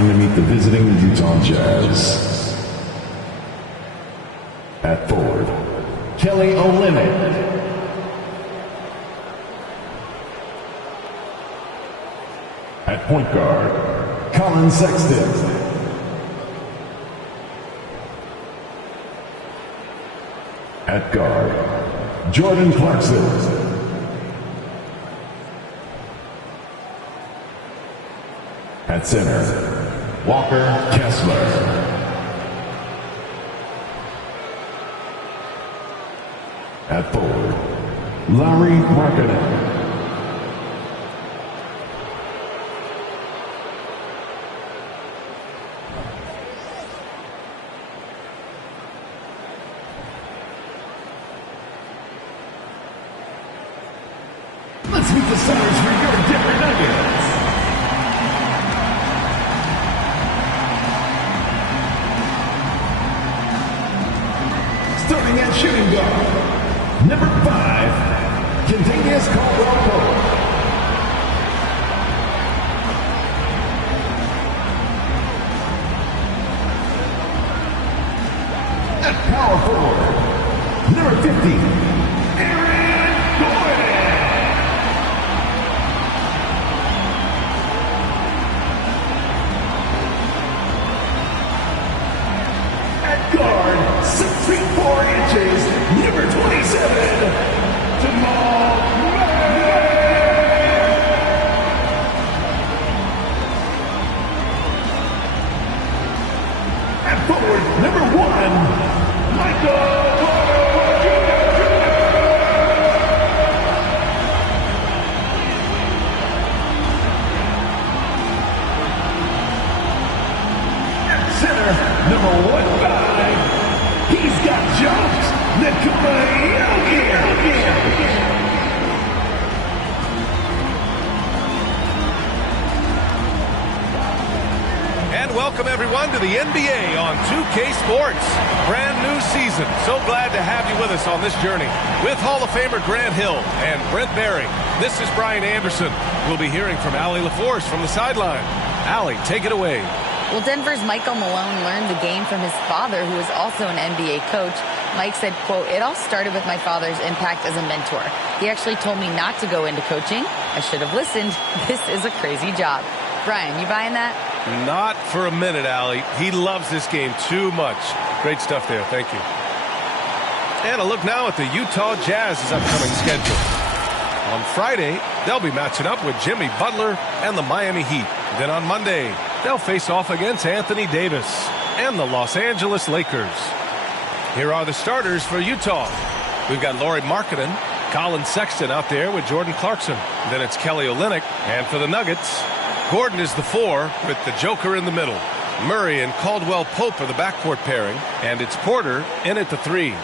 time to meet the visiting Utah Jazz. At forward, Kelly Olynyk. At point guard, Colin Sexton. At guard, Jordan Clarkson. At center, Walker Kessler. At forward, Larry Markkanen. Let's meet the centers for your Denver Nuggets. Starting at shooting guard, number 5, Kentavious Caldwell-Pope. At power forward, number 50, Aaron Gordon. At guard, 6 feet 4 inches, number 27, Jamal Murray. At forward, number 1, Michael Porter Jr. At center, number 1 guy, he's got jumped, Nikola Jokic. And welcome everyone to the NBA on 2K Sports. Brand new season. So glad to have you with us on this journey. With Hall of Famer Grant Hill and Brent Barry, this is Brian Anderson. We'll be hearing from Allie LaForce from the sideline. Allie, take it away. Well, Denver's Michael Malone learned the game from his father, who is also an NBA coach. Mike said, quote, "It all started with my father's impact as a mentor. He actually told me not to go into coaching. I should have listened. This is a crazy job." Brian, you buying that? Not for a minute, Allie. He loves this game too much. Great stuff there. Thank you. And a look now at the Utah Jazz's upcoming schedule. On Friday, they'll be matching up with Jimmy Butler and the Miami Heat. Then on Monday, they'll face off against Anthony Davis and the Los Angeles Lakers. Here are the starters for Utah. We've got Lauri Markkanen, Colin Sexton out there with Jordan Clarkson. Then it's Kelly Olynyk. And for the Nuggets, Gordon is the 4 with the Joker in the middle. Murray and Caldwell-Pope are the backcourt pairing. And it's Porter in at the 3.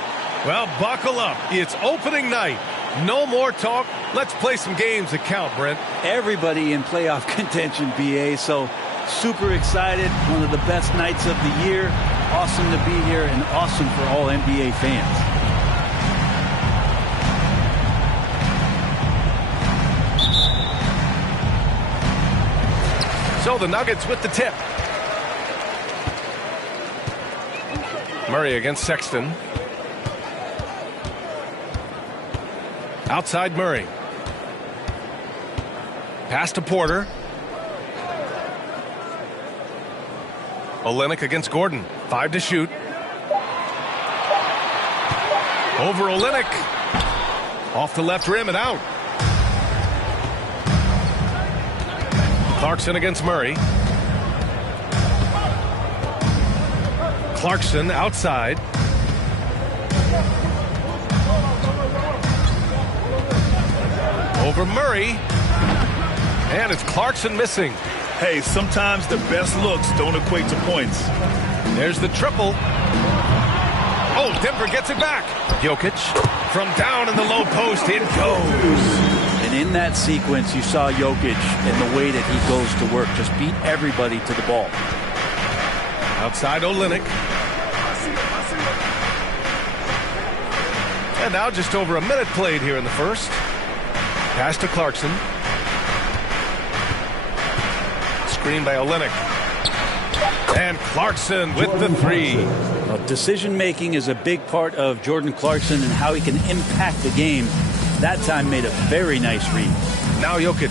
Well, buckle up. It's opening night. No more talk. Let's play some games that count, Brent. Everybody in playoff contention, BA. So super excited. One of the best nights of the year. Awesome to be here and awesome for all NBA fans. So the Nuggets with the tip. Murray against Sexton. Outside Murray. Pass to Porter. Olynyk against Gordon. 5 to shoot. Over Olynyk. Off the left rim and out. Clarkson against Murray. Clarkson outside. Over Murray. And it's Clarkson missing. Hey, sometimes the best looks don't equate to points. There's the triple. Oh, Denver gets it back. Jokic from down in the low post. It goes. And in that sequence, you saw Jokic and the way that he goes to work. Just beat everybody to the ball. Outside Olynyk. And now just over a minute played here in the first. Pass to Clarkson. Screen by Olynyk. And Clarkson with the three. Well, decision-making is a big part of Jordan Clarkson and how he can impact the game. That time made a very nice read. Now Jokic.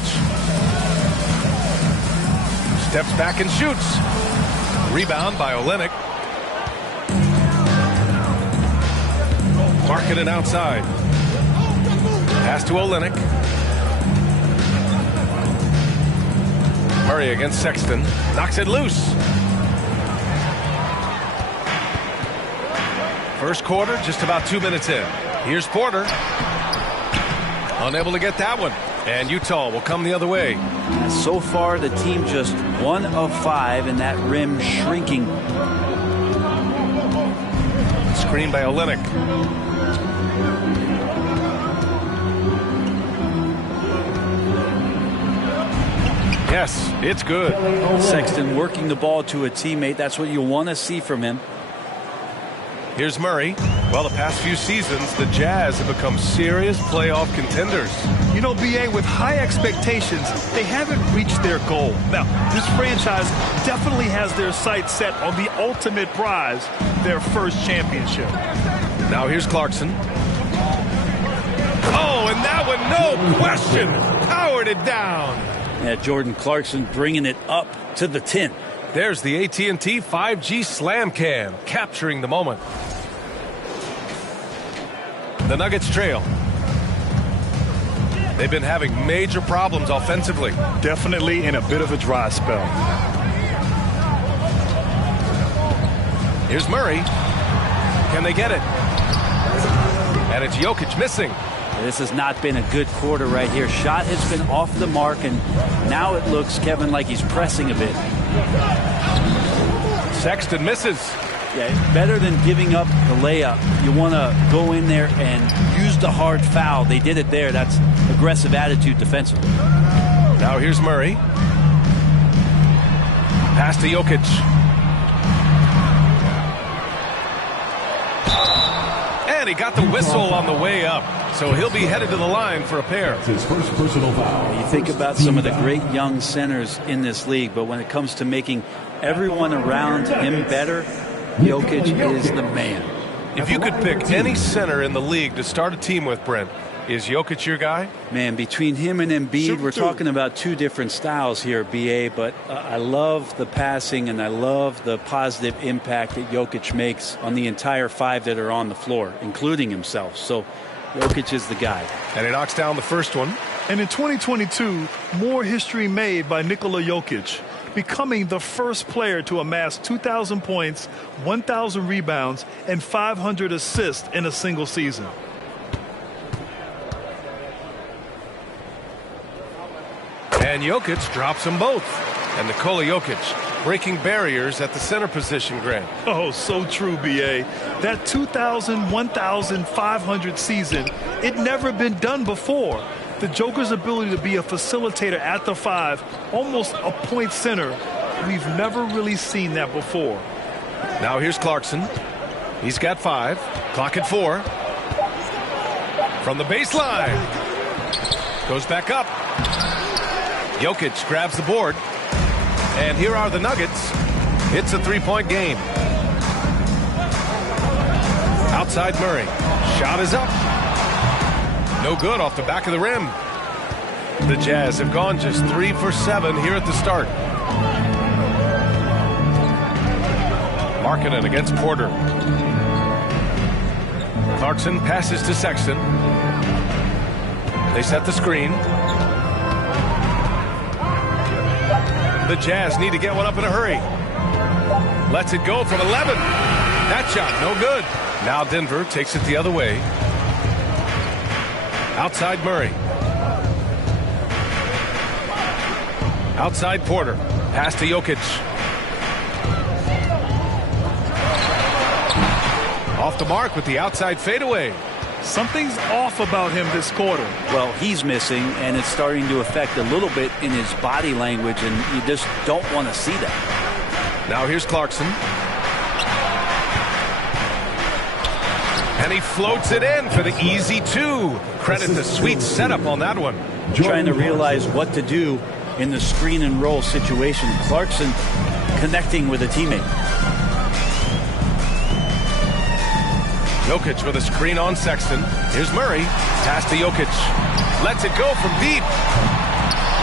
Steps back and shoots. Rebound by Olynyk. Markkanen outside. Pass to Olynyk. Murray against Sexton. Knocks it loose. First quarter, just about 2 minutes in. Here's Porter. Unable to get that one. And Utah will come the other way. So far, the team just 1 of 5, and that rim shrinking. Screen by Olynyk. Yes, it's good. Sexton working the ball to a teammate. That's what you want to see from him. Here's Murray. Well, the past few seasons, the Jazz have become serious playoff contenders. You know, BA, with high expectations, they haven't reached their goal. Now, this franchise definitely has their sights set on the ultimate prize, their first championship. Now here's Clarkson. Oh, and that one, no question, powered it down. Yeah, Jordan Clarkson bringing it up to the 10. There's the AT&T 5G Slam Cam, capturing the moment. The Nuggets trail. They've been having major problems offensively. Definitely in a bit of a dry spell. Here's Murray. Can they get it? And it's Jokic missing. This has not been a good quarter right here. Shot has been off the mark, and now it looks, Kevin, like he's pressing a bit. Sexton misses. Yeah, better than giving up the layup. You want to go in there and use the hard foul. They did it there. That's aggressive attitude defensively. Now here's Murray. Pass to Jokic. And he got the whistle on the way up. So he'll be headed to the line for a pair. His first personal foul. You think about some of the great young centers in this league, but when it comes to making everyone around him better, Jokic is the man. If you could pick any center in the league to start a team with, Brent, is Jokic your guy? Man, between him and Embiid, we're talking about two different styles here, BA, but I love the passing and I love the positive impact that Jokic makes on the entire 5 that are on the floor, including himself. So Jokic is the guy. And he knocks down the first one. And in 2022, more history made by Nikola Jokic, becoming the first player to amass 2,000 points, 1,000 rebounds, and 500 assists in a single season. And Jokic drops them both. And Nikola Jokic breaking barriers at the center position, Grant. Oh, so true, BA. That 2,000, 1,500 season, it never been done before. The Joker's ability to be a facilitator at the 5, almost a point center, we've never really seen that before. Now here's Clarkson. He's got 5. Clock at 4. From the baseline. Goes back up. Jokic grabs the board. And here are the Nuggets. It's a 3-point game. Outside Murray. Shot is up. No good off the back of the rim. The Jazz have gone just 3 for 7 here at the start. Markkanen against Porter. Clarkson passes to Sexton. They set the screen. The Jazz need to get one up in a hurry. Lets it go from 11. That shot, no good. Now Denver takes it the other way. Outside Murray. Outside Porter. Pass to Jokic. Off the mark with the outside fadeaway. Something's off about him this quarter. Well, he's missing, and it's starting to affect a little bit in his body language, and you just don't want to see that. Now here's Clarkson. And he floats it in for the easy 2. Credit the sweet setup on that one. Trying to realize what to do in the screen and roll situation. Clarkson connecting with a teammate. Jokic with a screen on Sexton. Here's Murray. Pass to Jokic. Lets it go from deep.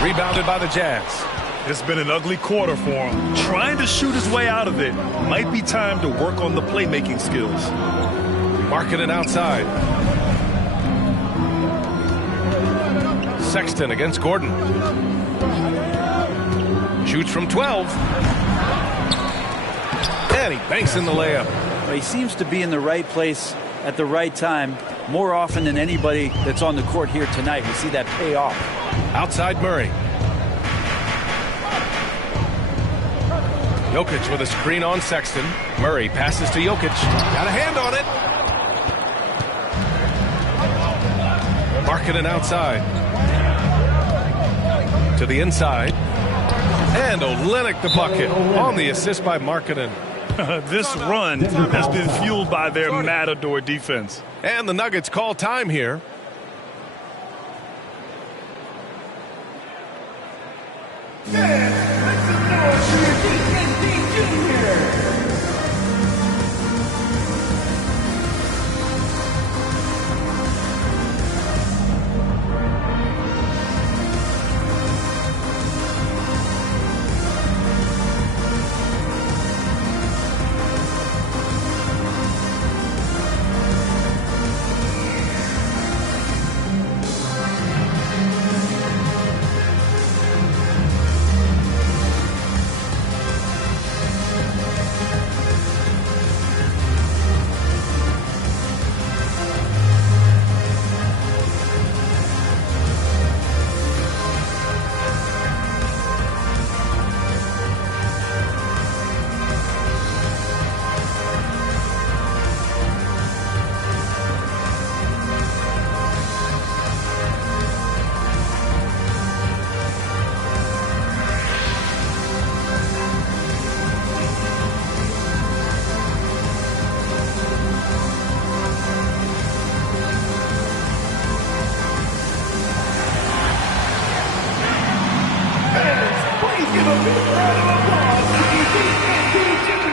Rebounded by the Jazz. It's been an ugly quarter for him. Trying to shoot his way out of it. Might be time to work on the playmaking skills. Markkanen outside. Sexton against Gordon. Shoots from 12. And he banks in the layup. He seems to be in the right place at the right time more often than anybody that's on the court here tonight. We see that pay off. Outside Murray. Jokic with a screen on Sexton. Murray passes to Jokic. Got a hand on it. Markkanen outside. To the inside. And Olynyk the bucket on the assist by Markkanen. This run has been fueled by their Matador defense. And the Nuggets call time here.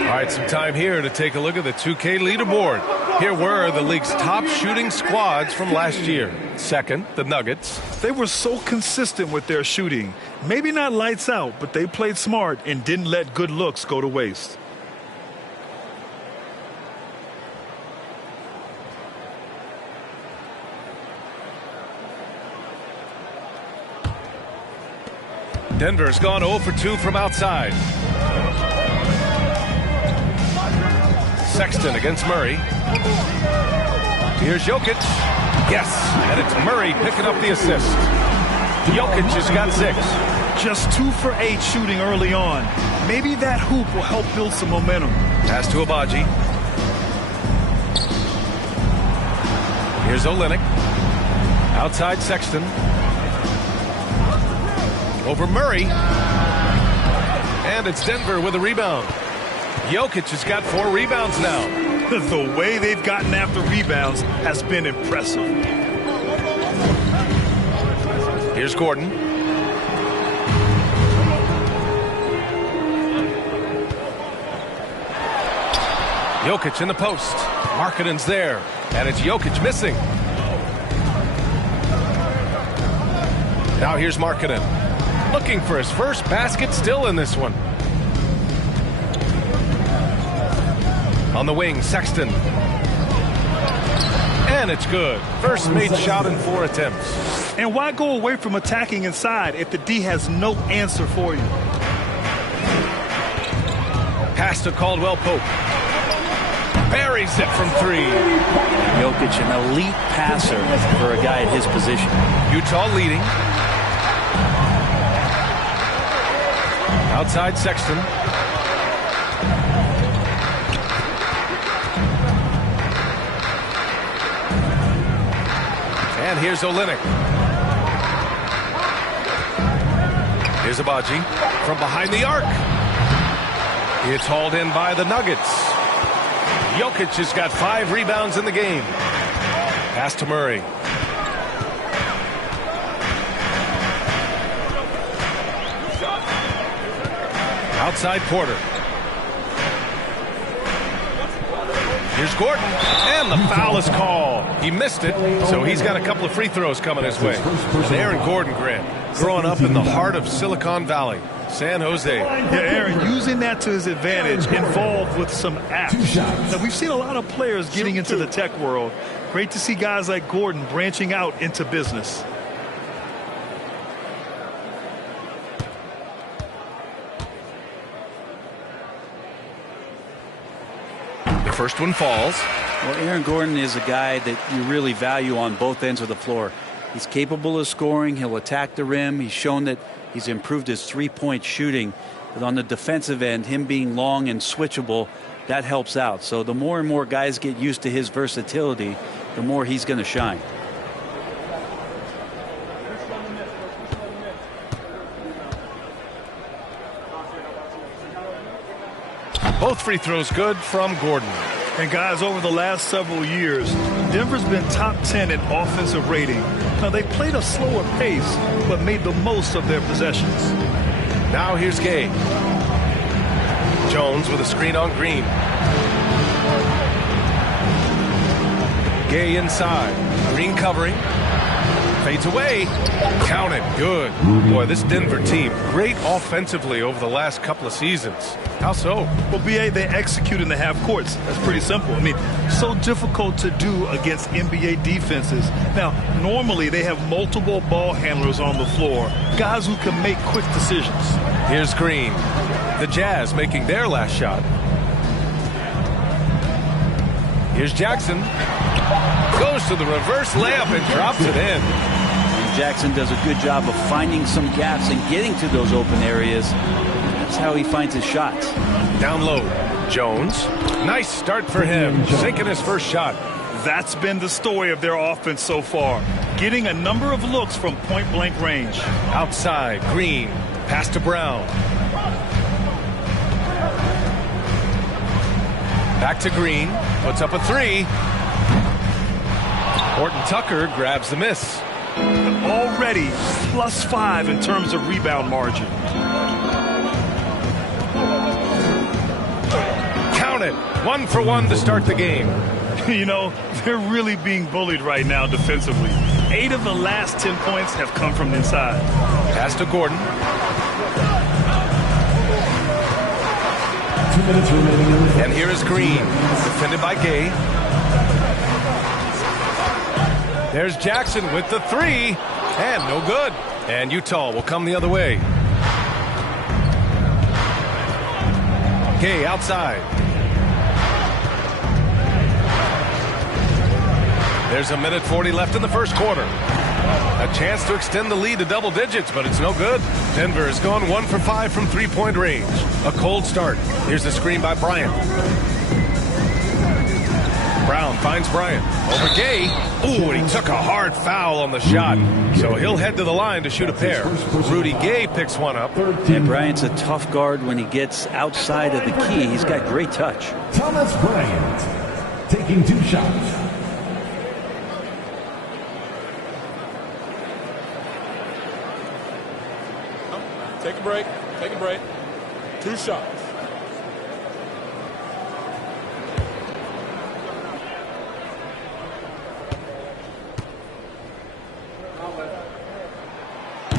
All right, some time here to take a look at the 2K leaderboard. Here were the league's top shooting squads from last year. Second, the Nuggets. They were so consistent with their shooting. Maybe not lights out, but they played smart and didn't let good looks go to waste. Denver's gone 0 for 2 from outside. Sexton against Murray. Here's Jokic. Yes, and it's Murray picking up the assist. Jokic has got 6. Just 2 for 8 shooting early on. Maybe that hoop will help build some momentum. Pass to Abaji. Here's Olynyk. Outside Sexton. Over Murray. And it's Denver with a rebound. Jokic has got 4 rebounds now. The way they've gotten after rebounds has been impressive. Here's Gordon. Jokic in the post. Markkanen's there. And it's Jokic missing. Now here's Markkanen. Looking for his first basket, still in this one. On the wing, Sexton. And it's good. First made shot in 4 attempts. And why go away from attacking inside if the D has no answer for you? Pass to Caldwell Pope. Buries it from 3. Jokic, an elite passer for a guy at his position. Utah leading. Outside Sexton. And here's Olynyk. Here's Abaji from behind the arc. It's hauled in by the Nuggets. Jokic has got 5 rebounds in the game. Pass to Murray. Outside Porter. Here's Gordon, and the foul is called. He missed it, so he's got a couple of free throws coming his way. And Aaron Gordon, Grant, growing up in the heart of Silicon Valley, San Jose. Yeah, Aaron, using that to his advantage, involved with some apps. Now, we've seen a lot of players getting into the tech world. Great to see guys like Gordon branching out into business. The first one falls. Well, Aaron Gordon is a guy that you really value on both ends of the floor. He's capable of scoring. He'll attack the rim. He's shown that he's improved his three-point shooting. But on the defensive end, him being long and switchable, that helps out. So the more and more guys get used to his versatility, the more he's going to shine. Both free throws good from Gordon. And guys, over the last several years, Denver's been top 10 in offensive rating. Now, they played a slower pace, but made the most of their possessions. Now here's Gay. Jones with a screen on Green. Gay inside. Green covering. Fades away. Count it. Good. Boy, this Denver team, great offensively over the last couple of seasons. How so? Well, BA, they execute in the half courts. That's pretty simple. I mean, so difficult to do against NBA defenses. Now, normally they have multiple ball handlers on the floor, guys who can make quick decisions. Here's Green. The Jazz making their last shot. Here's Jackson. Goes to the reverse layup and drops it in. And Jackson does a good job of finding some gaps and getting to those open areas. That's how he finds his shots. Down low, Jones. Nice start for him, sinking his first shot. That's been the story of their offense so far, getting a number of looks from point-blank range. Outside, Green. Pass to Brown. Back to Green. Puts up a three. Horton Tucker grabs the miss. Already +5 in terms of rebound margin. Count it. 1 for 1 to start the game. You know, they're really being bullied right now defensively. 8 of the last 10 points have come from inside. Pass to Gordon. 2 minutes remaining. And here is Green. Defended by Gay. There's Jackson with the three. And no good. And Utah will come the other way. Gay outside. There's 1:40 left in the first quarter. A chance to extend the lead to double digits, but it's no good. Denver has gone 1 for 5 from three-point range. A cold start. Here's the screen by Bryant. Brown finds Bryant. Over Gay. Ooh, and he took a hard foul on the shot. So he'll head to the line to shoot a pair. Rudy Gay picks one up. And Bryant's a tough guard when he gets outside of the key. He's got great touch. Thomas Bryant taking 2 shots. Take a break. Take a break. 2 shots.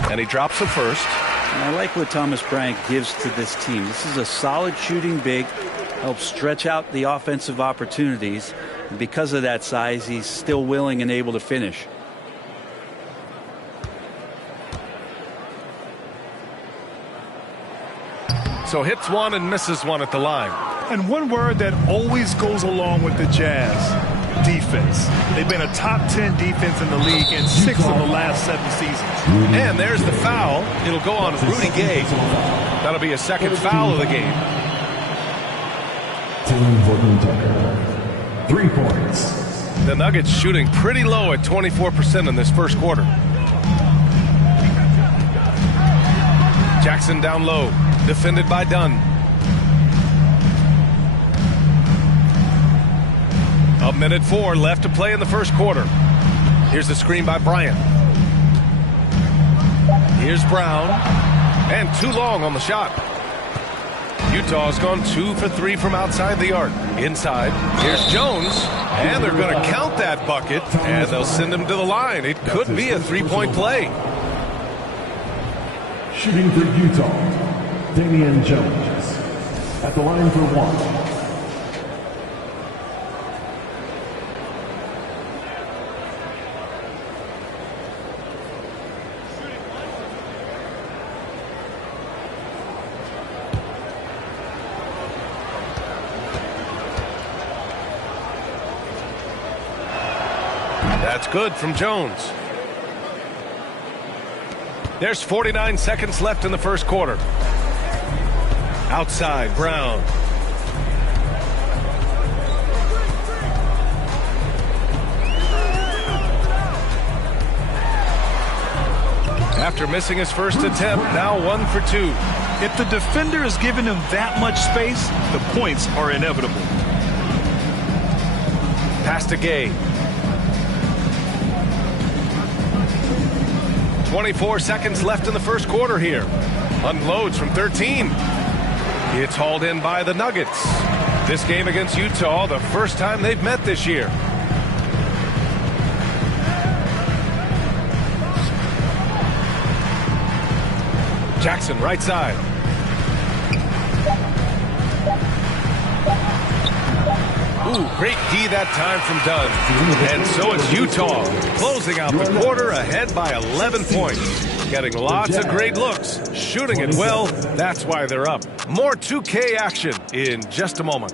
And he drops the first. And I like what Thomas Bryant gives to this team. This is a solid shooting big, helps stretch out the offensive opportunities. And because of that size, he's still willing and able to finish. So hits one and misses one at the line. And one word that always goes along with the Jazz: defense. They've been a top 10 defense in the league in 6 of the last 7 seasons. And there's the foul. It'll go on Rudy Gay. That'll be a second foul of the game. Team Horton Tucker. 3 points. The Nuggets shooting pretty low at 24% in this first quarter. Jackson down low. Defended by Dunn. A 1:04 left to play in the first quarter. Here's the screen by Bryant. Here's Brown. And too long on the shot. Utah's gone 2 for 3 from outside the arc. Inside, here's Jones, and they're going to count that bucket, and they'll send him to the line. It could be a three-point play. Shooting for Utah, Damian Jones. At the line for one. That's good from Jones. There's 49 seconds left in the first quarter. Outside, Brown. After missing his first attempt, now 1 for 2. If the defender is giving him that much space, the points are inevitable. Pass to Gay. 24 seconds left in the first quarter here. Unloads from 13. It's hauled in by the Nuggets. This game against Utah, the first time they've met this year. Jackson, right side. Ooh, great D that time from Dunn. And so it's Utah closing out the quarter ahead by 11 points. Getting lots of great looks, shooting it well. That's why they're up. More 2K action in just a moment.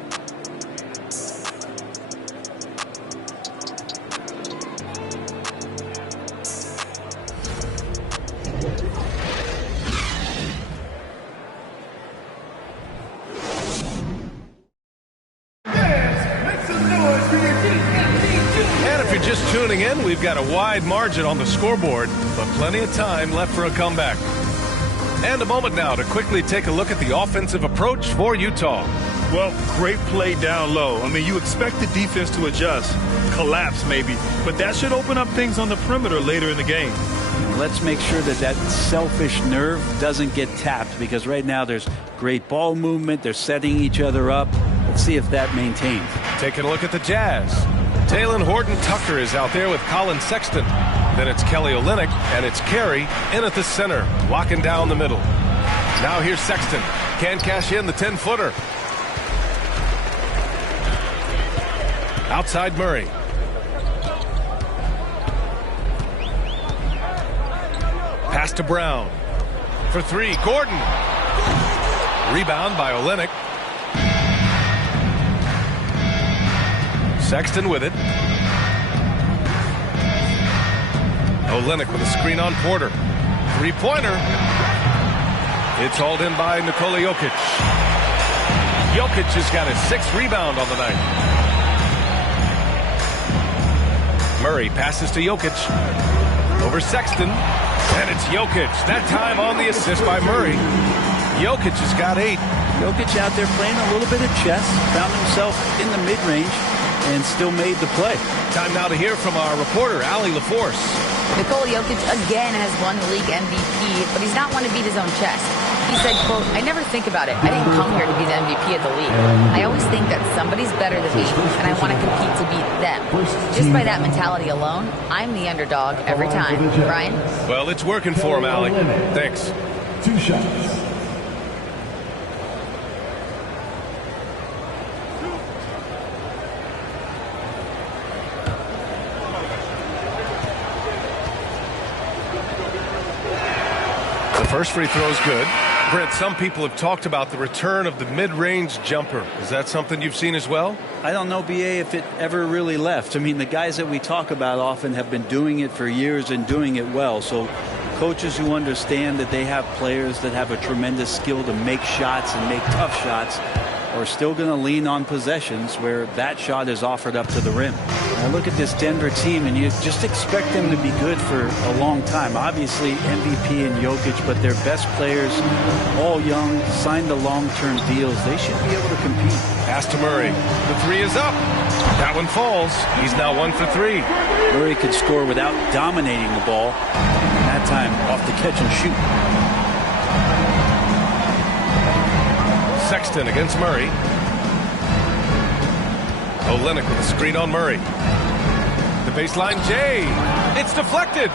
Tuning in, we've got a wide margin on the scoreboard, but plenty of time left for a comeback. And a moment now to quickly take a look at the offensive approach for Utah. Well, great play down low. I mean, you expect the defense to adjust, collapse maybe, but that should open up things on the perimeter later in the game. Let's make sure that that selfish nerve doesn't get tapped, because right now there's great ball movement. They're setting each other up. Let's see if that maintains. Taking a look at the Jazz. Talen Horton-Tucker is out there with Colin Sexton. Then it's Kelly Olynyk, and it's Carey in at the center, locking down the middle. Now here's Sexton. Can't cash in the 10-footer. Outside Murray. Pass to Brown. For three, Gordon. Rebound by Olynyk. Sexton with it. Olynyk with a screen on Porter. Three-pointer. It's hauled in by Nikola Jokic. Jokic has got his 6th rebound on the night. Murray passes to Jokic. Over Sexton. And it's Jokic. That time on the assist by Murray. Jokic has got 8. Jokic out there playing a little bit of chess. Found himself in the mid-range and still made the play. Time now to hear from our reporter, Allie LaForce. Nikola Jokic again has won the league MVP, but he's not one to beat his own chest. He said, quote, "I never think about it. I didn't come here to be the MVP of the league. I always think that somebody's better than me, and I want to compete to beat them. Just by that mentality alone, I'm the underdog every time." Brian? Well, it's working for him, Allie. Thanks. 2 shots. First free throw is good. Brent, some people have talked about the return of the mid-range jumper. Is that something you've seen as well? I don't know, BA, if it ever really left. I mean, the guys that we talk about often have been doing it for years and doing it well. So coaches who understand that they have players that have a tremendous skill to make shots and make tough shots are still going to lean on possessions where that shot is offered up to the rim. I look at this Denver team, and you just expect them to be good for a long time. Obviously, MVP and Jokic, but their best players, all young, signed the long-term deals. They should be able to compete. Pass to Murray. The three is up. That one falls. He's now 1 for 3. Murray could score without dominating the ball. And that time, off the catch and shoot. Sexton against Murray. Olynyk with a screen on Murray. The baseline Jay. It's deflected.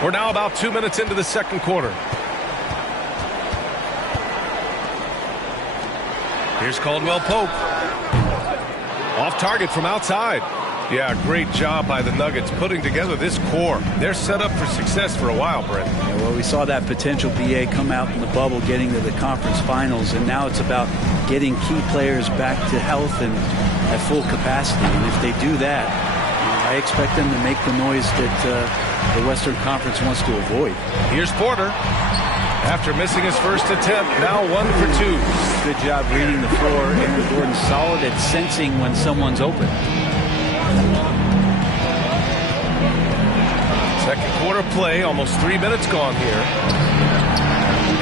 We're now about 2 minutes into the second quarter. Here's Caldwell Pope. Off target from outside. Yeah, great job by the Nuggets putting together this core. They're set up for success for a while, Brent. Yeah, well, we saw that potential BA come out in the bubble, getting to the conference finals, and now it's about getting key players back to health and at full capacity. And if they do that, I expect them to make the noise that the Western Conference wants to avoid. Here's Porter. After missing his first attempt, now 1 for 2. Good job reading the floor. Aaron Gordon solid at sensing when someone's open. Second quarter play, almost 3 minutes gone here.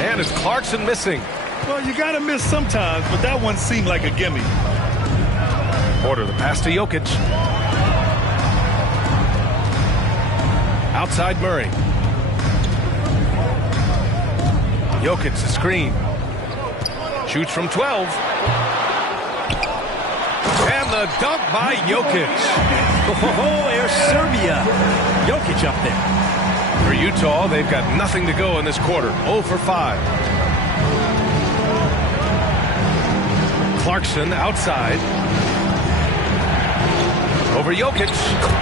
And it's Clarkson missing. Well, you got to miss sometimes, but that one seemed like a gimme. Porter, the pass to Jokic. Outside Murray. Jokic, the screen. Shoots from 12. And the dunk by Jokic. Oh, Air Serbia. Jokic up there. For Utah, they've got nothing to go in this quarter. 0 for 5. Clarkson outside. Over Jokic.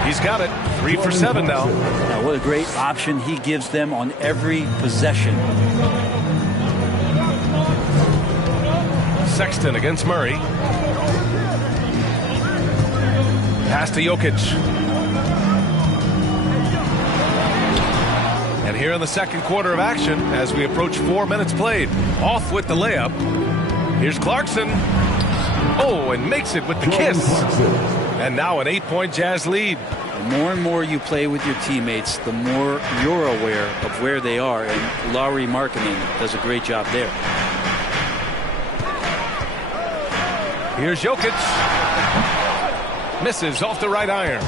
He's got it. 3 for 7 now. Now, what a great option he gives them on every possession. Sexton against Murray. Pass to Jokic. And here in the second quarter of action, as we approach 4 minutes played, off with the layup. Here's Clarkson. Oh, and makes it with the kiss. And now an 8-point Jazz lead. The more and more you play with your teammates, the more you're aware of where they are. And Lauri Markkanen does a great job there. Here's Jokic. Misses off the right iron.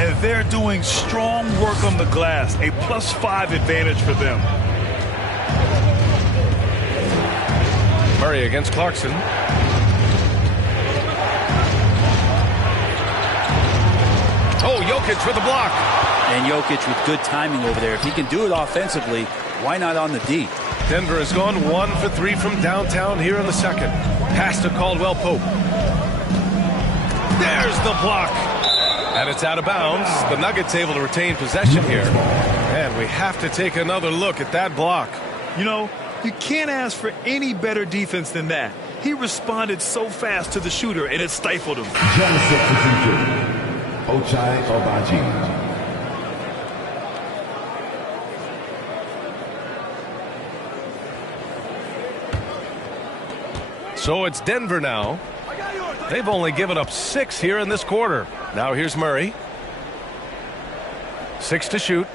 And they're doing strong work on the glass. A +5 advantage for them. Murray against Clarkson. Oh, Jokic for the block. And Jokic with good timing over there. If he can do it offensively, why not on the D? Denver has gone 1 for 3 from downtown here in the second. Pass to Caldwell Pope. There's the block. And it's out of bounds. The Nuggets able to retain possession here. And we have to take another look at that block. You know, you can't ask for any better defense than that. He responded so fast to the shooter, and it stifled him. Ochai Agbaji. So it's Denver now. They've only given up 6 here in this quarter. Now here's Murray. 6 to shoot.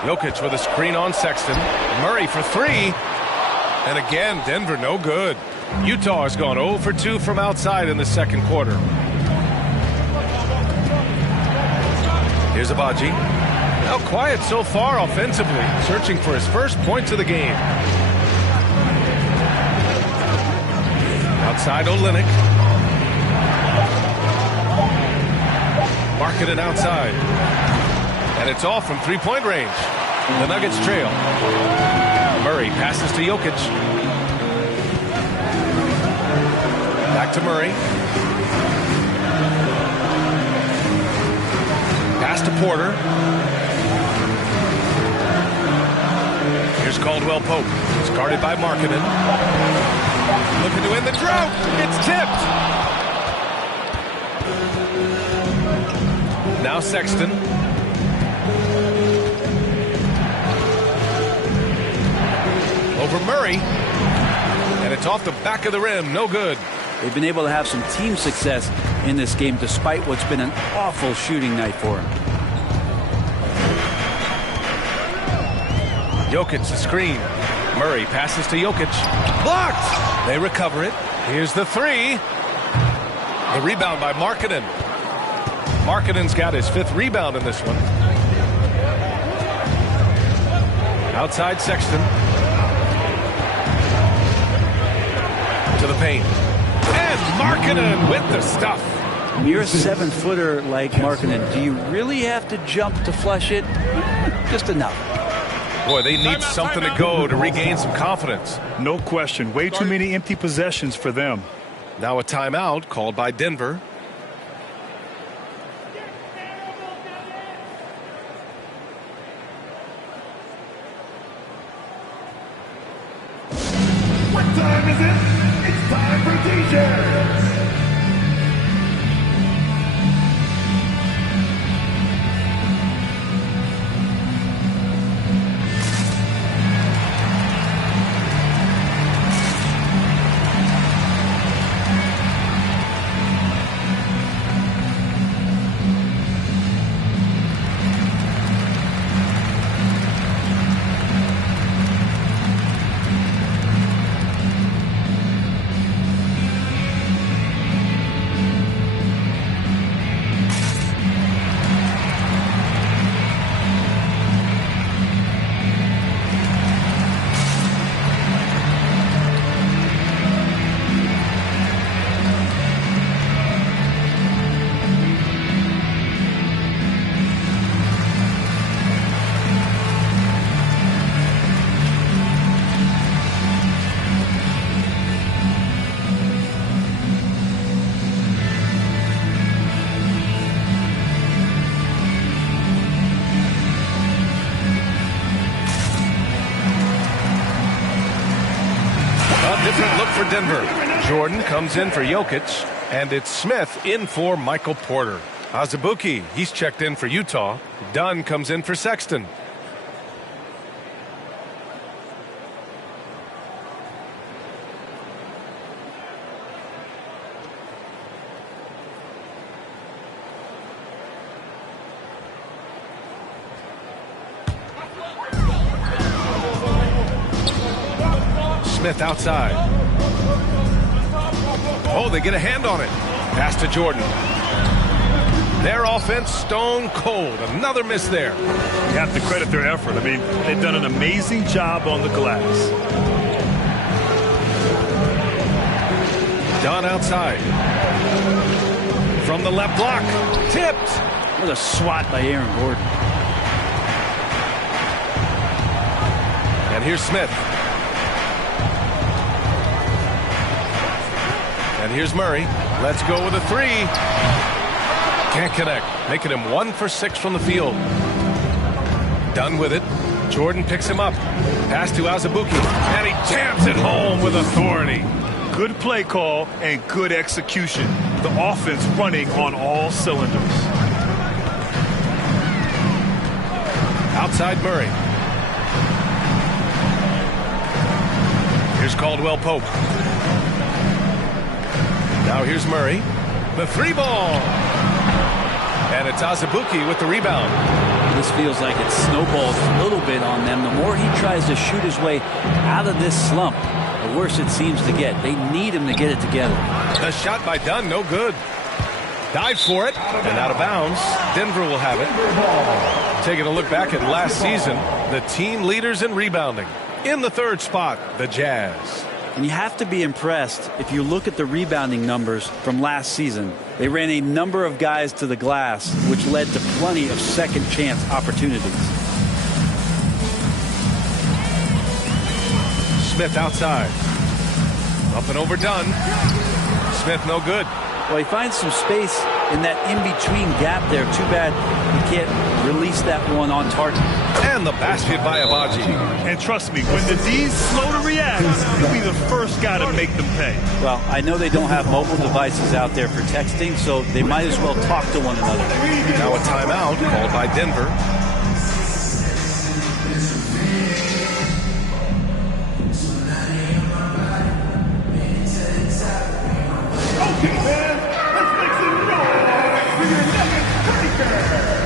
Jokic with a screen on Sexton. Murray for 3. And again, Denver no good. Utah has gone 0 for 2 from outside in the second quarter. Here's Agbaji. Now quiet so far offensively, searching for his first points of the game. Outside Olynyk. Markkanen outside. And it's off from three-point range. The Nuggets trail. Murray passes to Jokic. Back to Murray. Pass to Porter. Here's Caldwell Pope. It's guarded by Markkanen. Looking to end the drought. It's tipped. Now Sexton. Over Murray. And it's off the back of the rim. No good. They've been able to have some team success in this game despite what's been an awful shooting night for them. Jokic the screen. Murray passes to Jokic. Blocked! They recover it. Here's the 3. The rebound by Markkanen. Markkanen's got his 5th rebound in this one. Outside Sexton. To the paint. And Markkanen with the stuff. When you're a 7-footer like Markkanen, do you really have to jump to flush it? Just enough. Boy, they need something to go to regain some confidence. No question. Way too many empty possessions for them. Now a timeout called by Denver. What time is it? It's time for t-shirts. Different look for Denver. Jordan comes in for Jokic, and it's Smith in for Michael Porter. Azubuike, he's checked in for Utah. Dunn comes in for Sexton. Smith outside. Oh, they get a hand on it. Pass to Jordan. Their offense stone cold. Another miss there. You have to credit their effort. I mean, they've done an amazing job on the glass. Dunn outside. From the left block. Tipped. What a swat by Aaron Gordon. And here's Smith. And here's Murray. Let's go with a three. Can't connect. Making him 1 for 6 from the field. Dunn with it. Jordan picks him up. Pass to Azubuike. And he jams it home with authority. Good play call and good execution. The offense running on all cylinders. Outside Murray. Here's Caldwell Pope. Now here's Murray. The three ball. And it's Azubuike with the rebound. This feels like it snowballed a little bit on them. The more he tries to shoot his way out of this slump, the worse it seems to get. They need him to get it together. The shot by Dunn, no good. Dives for it, and out of bounds. Denver will have it. Taking a look back at last season, the team leaders in rebounding. In the third spot, the Jazz. And you have to be impressed if you look at the rebounding numbers from last season. They ran a number of guys to the glass, which led to plenty of second chance opportunities. Smith outside. Up and over Dunn. Smith no good. Well, he finds some space in that in-between gap there. Too bad he can't release that one on target. And the basket by Agbaji. And trust me, when the D's slow to react, you'll be the first guy to make them pay. Well, I know they don't have mobile devices out there for texting, so they might as well talk to one another. Now a timeout called by Denver. Okay, man, let's make some noise for your Nuggets breaker.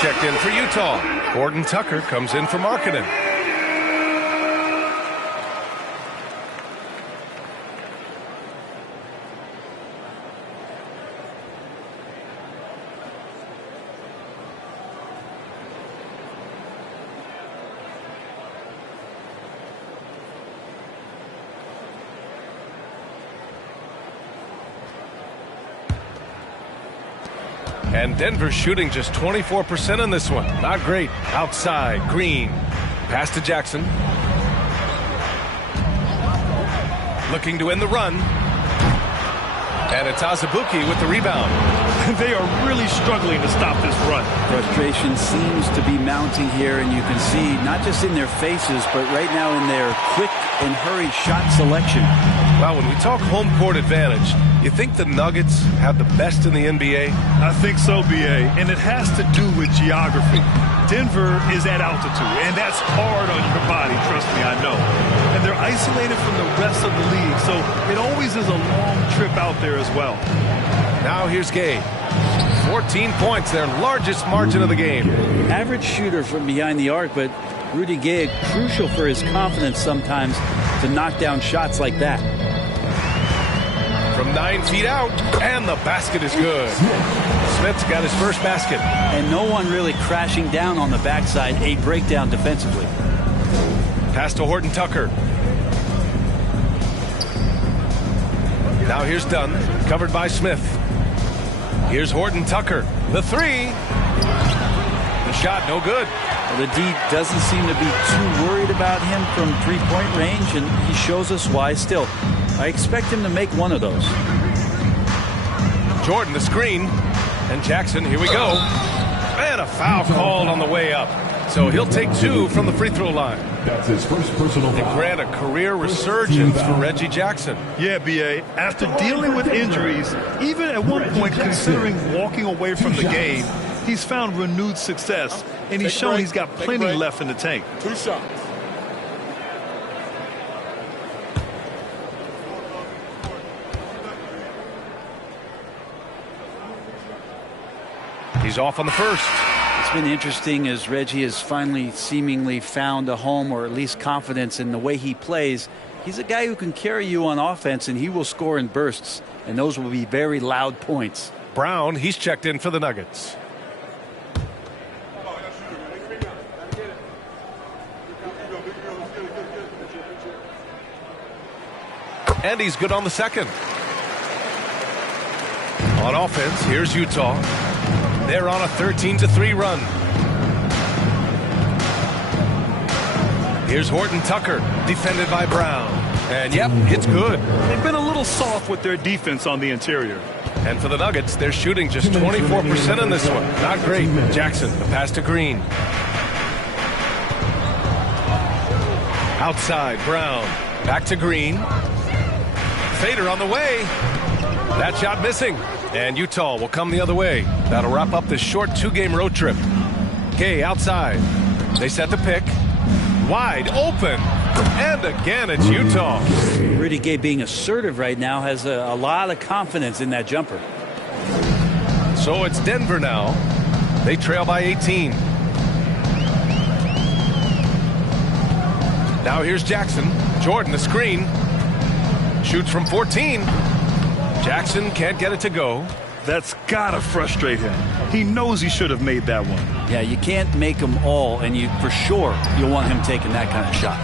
checked in for Utah. Horton Tucker comes in for Markkanen. And Denver shooting just 24% on this one. Not great. Outside, Green. Pass to Jackson. Looking to end the run. And it's Azubuike with the rebound. They are really struggling to stop this run. Frustration seems to be mounting here, and you can see not just in their faces, but right now in their quick and hurried shot selection. Well, when we talk home court advantage, you think the Nuggets have the best in the NBA? I think so, B.A., and it has to do with geography. Denver is at altitude, and that's hard on your body, trust me, I know. And they're isolated from the rest of the league, so it always is a long trip out there as well. Now here's Gay. 14 points, their largest margin of the game. Average shooter from behind the arc, but Rudy Gay crucial for his confidence sometimes to knock down shots like that. From 9 feet out, and the basket is good. Smith's got his first basket. And no one really crashing down on the backside, a breakdown defensively. Pass to Horton Tucker. Now here's Dunn, covered by Smith. Here's Horton Tucker. The three. The shot, no good. Well, the D doesn't seem to be too worried about him from three-point range, and he shows us why still. I expect him to make one of those. Jordan, the screen. And Jackson, here we go. And a foul called on the way up. So he'll take 2 from the free throw line. That's his first personal They foul. grant a career resurgence for Reggie Jackson. Yeah, B.A., after dealing with injuries, even at one point considering walking away from the game, he's found renewed success, and he's shown he's got plenty left in the tank. 2 shots. He's off on the first. It's been interesting as Reggie has finally seemingly found a home, or at least confidence in the way he plays. He's a guy who can carry you on offense, and he will score in bursts, and those will be very loud points. Brown, he's checked in for the Nuggets. And he's good on the second. On offense, here's Utah. They're on a 13-3 run. Here's Horton Tucker, defended by Brown. And yep, it's good. They've been a little soft with their defense on the interior. And for the Nuggets, they're shooting just 24% in this one. Not great. Jackson, the pass to Green. Outside, Brown. Back to Green. Fader on the way. That shot missing. And Utah will come the other way. That'll wrap up this short 2-game road trip. Gay outside. They set the pick. Wide open. And again, it's Utah. Rudy Gay being assertive right now has a lot of confidence in that jumper. So it's Denver now. They trail by 18. Now here's Jackson. Jordan, the screen. Shoots from 14. Jackson can't get it to go. That's gotta frustrate him. He knows he should have made that one. Yeah, you can't make them all, and you for sure you'll want him taking that kind of shot.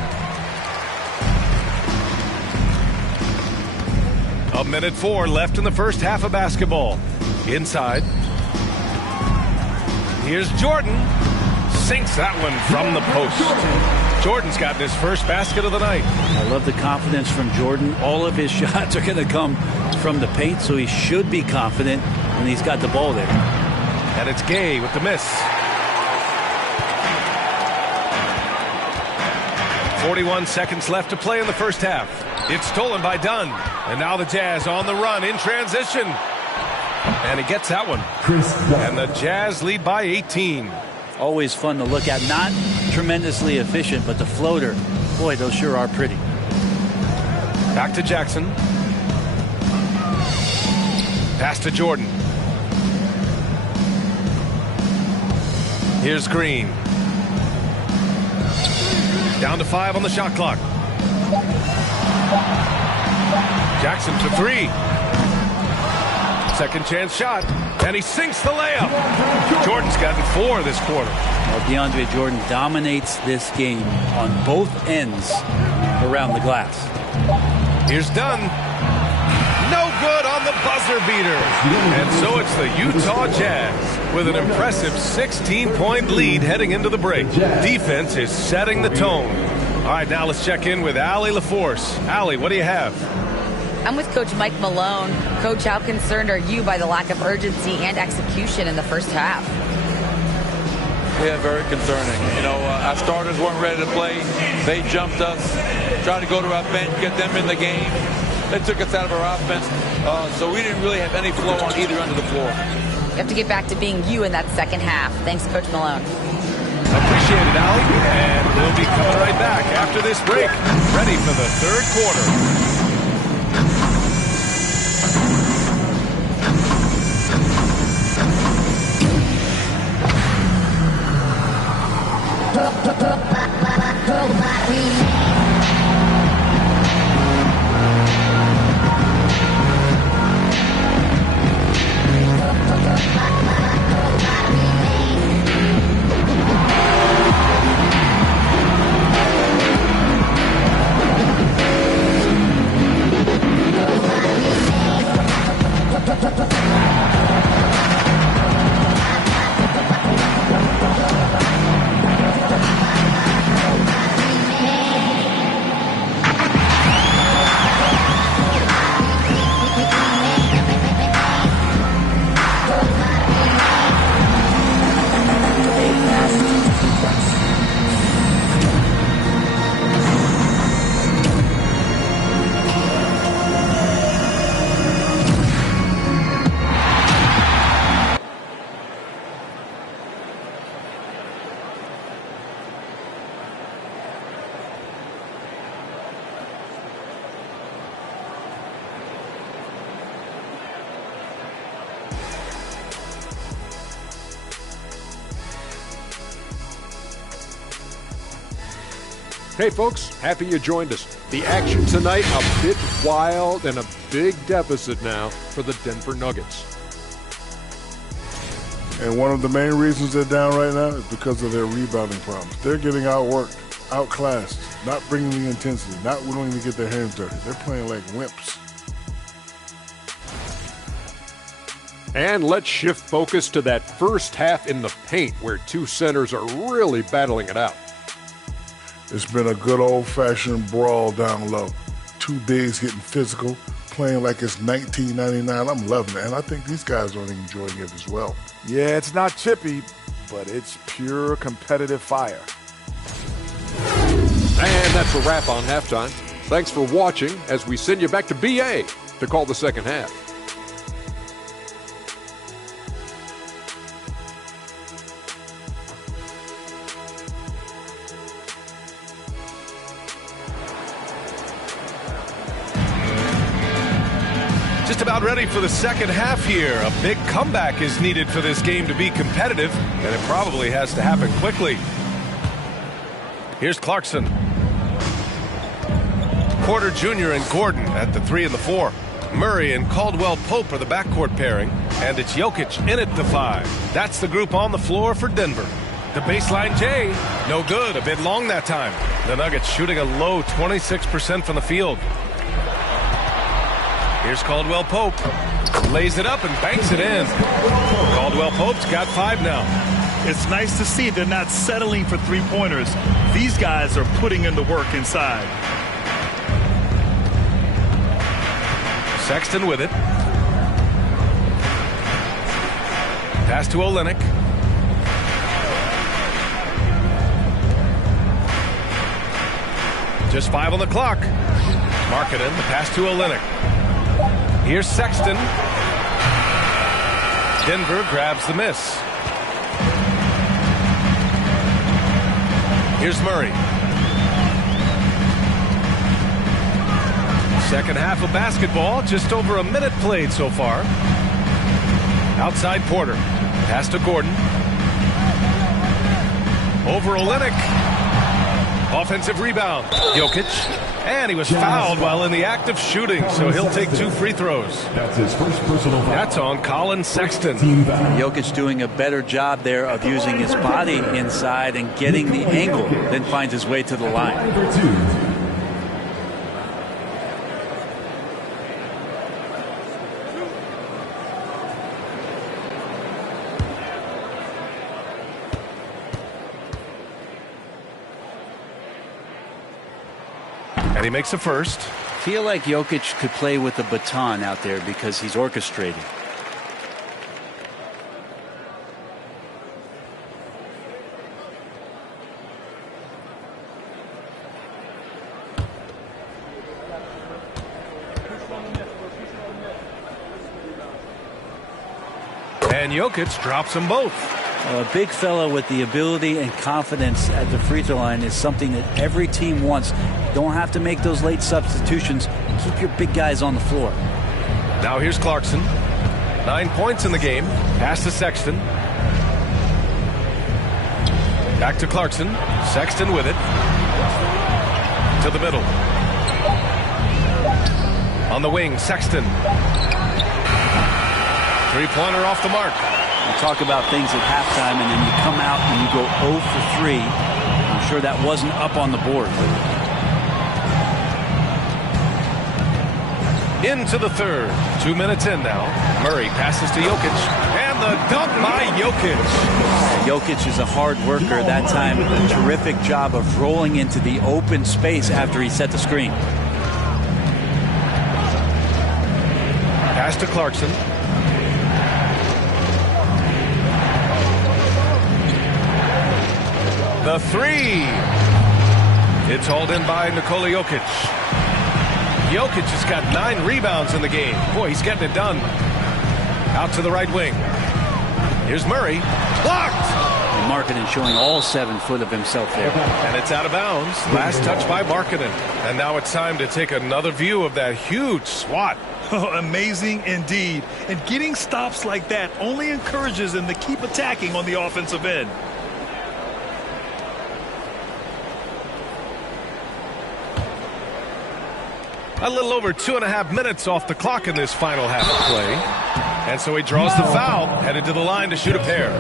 A minute 4 left in the first half of basketball. Inside. Here's Jordan. Sinks that one from the post. Jordan's gotten his first basket of the night. I love the confidence from Jordan. All of his shots are going to come from the paint, so he should be confident when he's got the ball there. And it's Gay with the miss. 41 seconds left to play in the first half. It's stolen by Dunn. And now the Jazz on the run in transition. And he gets that one. And the Jazz lead by 18. Always fun to look at. Not tremendously efficient, but the floater, boy, those sure are pretty. Back to Jackson. Pass to Jordan. Here's Green. Down to 5 on the shot clock. Jackson for 3. Second chance shot. And he sinks the layup. Jordan's gotten 4 this quarter. Well, DeAndre Jordan dominates this game on both ends around the glass. Here's Dunn. No good on the buzzer beater. And so it's the Utah Jazz with an impressive 16-point lead heading into the break. Defense is setting the tone. All right, now let's check in with Allie LaForce. Allie, what do you have? I'm with Coach Mike Malone. Coach, how concerned are you by the lack of urgency and execution in the first half? Yeah, very concerning. You know, our starters weren't ready to play. They jumped us, tried to go to our bench, get them in the game. They took us out of our offense, so we didn't really have any flow on either end of the floor. You have to get back to being you in that second half. Thanks, Coach Malone. Appreciate it, Allie. And we'll be coming right back after this break, ready for the third quarter. Hey folks, happy you joined us. The action tonight a bit wild and a big deficit now for the Denver Nuggets. And one of the main reasons they're down right now is because of their rebounding problems. They're getting outworked, outclassed, not bringing the intensity, not willing to get their hands dirty. They're playing like wimps. And let's shift focus to that first half in the paint where two centers are really battling it out. It's been a good old-fashioned brawl down low. Two bigs getting physical, playing like it's 1999. I'm loving it, and I think these guys are enjoying it as well. Yeah, it's not chippy, but it's pure competitive fire. And that's a wrap on halftime. Thanks for watching as we send you back to BA to call the second half. Just about ready for the second half here. A big comeback is needed for this game to be competitive, and it probably has to happen quickly. Here's Clarkson. Porter Jr. and Gordon at the 3 and the 4. Murray and Caldwell Pope are the backcourt pairing, and it's Jokic in at the 5. That's the group on the floor for Denver. The baseline J, no good, a bit long that time. The Nuggets shooting a low 26% from the field. Here's Caldwell Pope. Lays it up and banks it in. Caldwell Pope's got 5 now. It's nice to see they're not settling for three-pointers. These guys are putting in the work inside. Sexton with it. Pass to Olynyk. Just 5 on the clock. Markkanen, the pass to Olynyk. Here's Sexton. Denver grabs the miss. Here's Murray. Second half of basketball, just over a minute played so far. Outside Porter. Pass to Gordon. Over Olynyk. Offensive rebound. Jokic. And he was fouled while in the act of shooting, so he'll take 2 free throws. That's his first personal foul. That's on Colin Sexton. Jokic doing a better job there of using his body inside and getting the angle, then finds his way to the line. Number 2. And he makes a first. Feel like Jokic could play with a baton out there because he's orchestrating. And Jokic drops them both. A big fella with the ability and confidence at the free throw line is something that every team wants. You don't have to make those late substitutions. Keep your big guys on the floor. Now here's Clarkson. 9 points in the game. Pass to Sexton. Back to Clarkson. Sexton with it. To the middle. On the wing, Sexton. Three-pointer off the mark. You talk about things at halftime, and then you come out and you go 0 for 3. I'm sure that wasn't up on the board. Into the third. 2 minutes in now. Murray passes to Jokic. And the dunk by Jokic. Jokic is a hard worker. That time, a terrific job of rolling into the open space after he set the screen. Pass to Clarkson. The three. It's hauled in by Nikola Jokic. Jokic has got 9 rebounds in the game. Boy, he's getting it done. Out to the right wing. Here's Murray. Blocked! And Markkanen showing all 7 foot of himself there. And it's out of bounds. Last touch by Markkanen. And now it's time to take another view of that huge swat. Oh, amazing indeed. And getting stops like that only encourages them to keep attacking on the offensive end. A little over 2.5 minutes off the clock in this final half of play. And so he draws the foul, headed to the line to shoot a pair.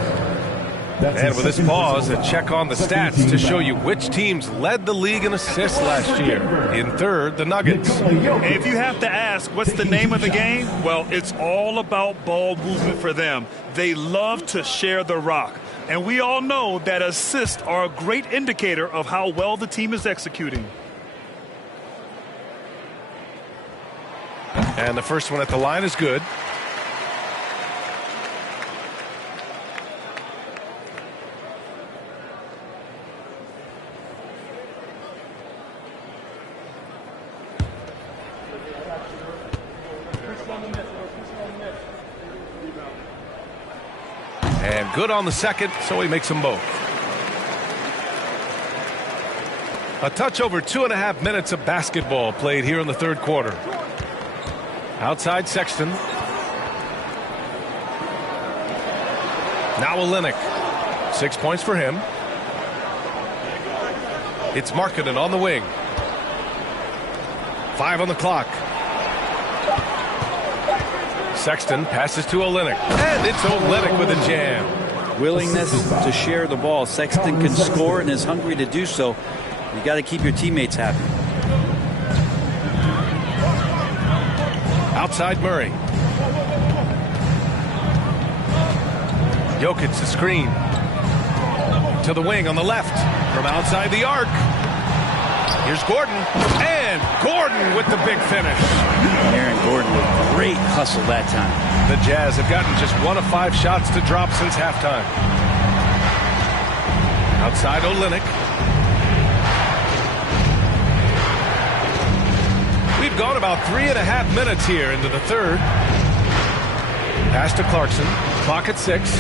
And with this pause, a check on the stats to show you which teams led the league in assists last year. In third, the Nuggets. And if you have to ask, what's the name of the game? Well, it's all about ball movement for them. They love to share the rock. And we all know that assists are a great indicator of how well the team is executing. And the first one at the line is good. And good on the second, so he makes them both. A touch over 2.5 minutes of basketball played here in the third quarter. Outside Sexton. Now Olynyk. 6 points for him. It's Markkanen on the wing. 5 on the clock. Sexton passes to Olynyk. And it's Olynyk with a jam. Willingness to share the ball. Sexton can score and is hungry to do so. You got to keep your teammates happy. Outside Murray. Jokic the screen. To the wing on the left. From outside the arc. Here's Gordon. And Gordon with the big finish. Aaron Gordon with great hustle that time. The Jazz have gotten just 1 of 5 shots to drop since halftime. Outside Olynyk. We've gone about 3.5 minutes here into the third. Pass to Clarkson. Clock at 6.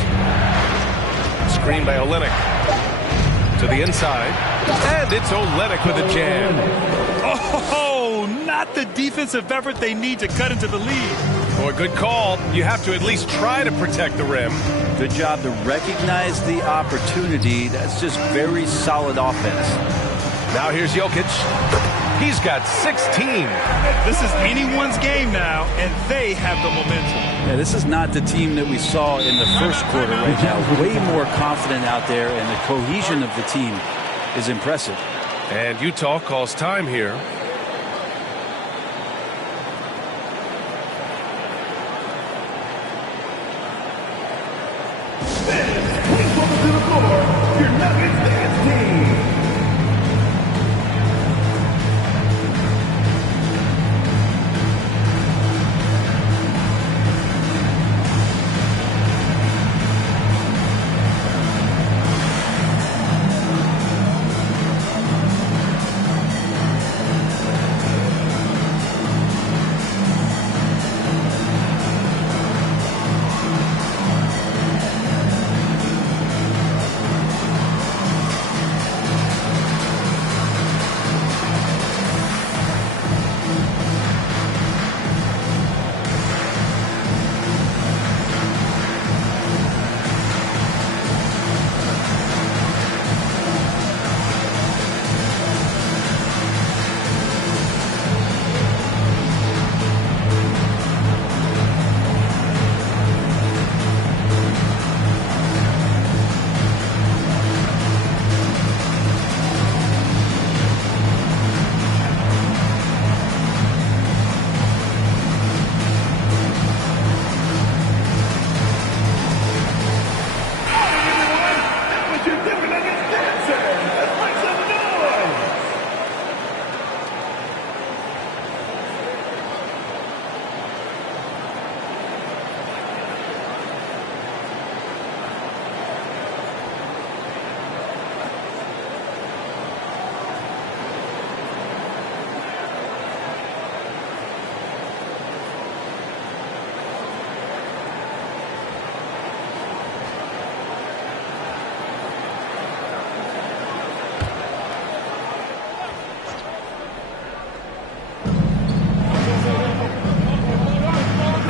Screen by Olynyk. To the inside. And it's Olynyk with a jam. Oh, not the defensive effort they need to cut into the lead. Boy, good call. You have to at least try to protect the rim. Good job to recognize the opportunity. That's just very solid offense. Now here's Jokic. He's got 16. This is anyone's game now, and they have the momentum. Yeah, this is not the team that we saw in the first quarter right now. Way more confident out there, and the cohesion of the team is impressive. And Utah calls time here. Please welcome to the floor your Nuggets dance team.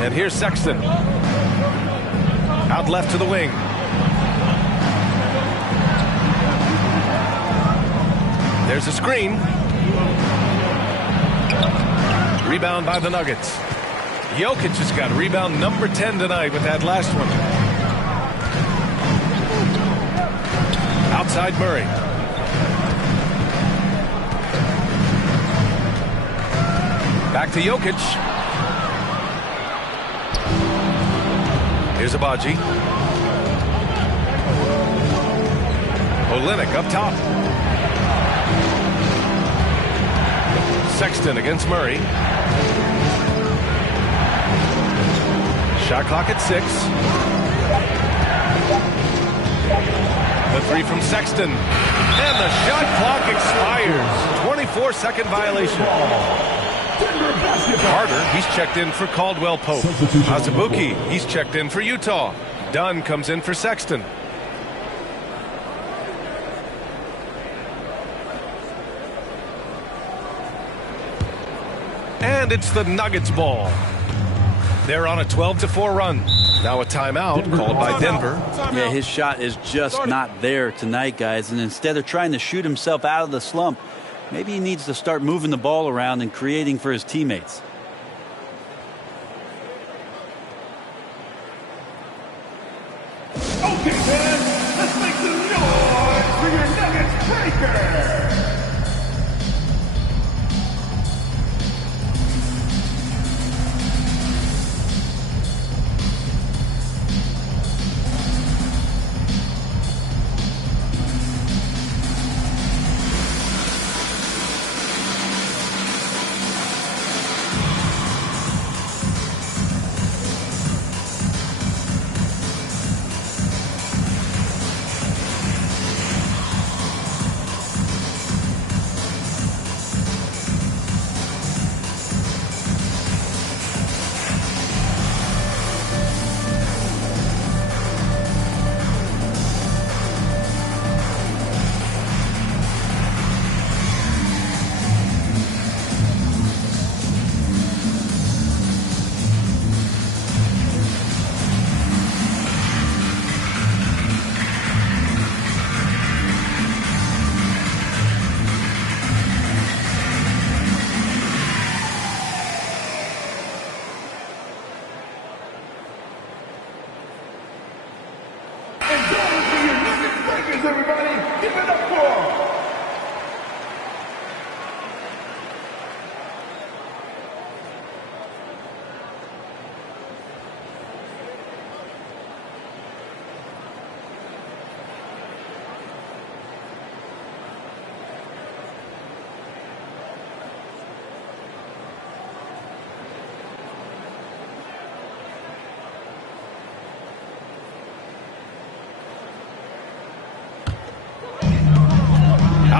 And here's Sexton. Out left to the wing. There's a screen. Rebound by the Nuggets. Jokic has got rebound number 10 tonight with that last one. Outside Murray. Back to Jokic. Here's Abaji. Olynyk up top. Sexton against Murray. Shot clock at 6. The three from Sexton. And the shot clock expires. 24-second violation. Carter, he's checked in for Caldwell Pope. Azubuike, he's checked in for Utah. Dunn comes in for Sexton. And it's the Nuggets ball. They're on a 12-4 run. Now a timeout called by Denver. Yeah, his shot is just not there tonight, guys. And instead of trying to shoot himself out of the slump, maybe he needs to start moving the ball around and creating for his teammates. Okay, fans, let's make some noise for your Nuggets breaker.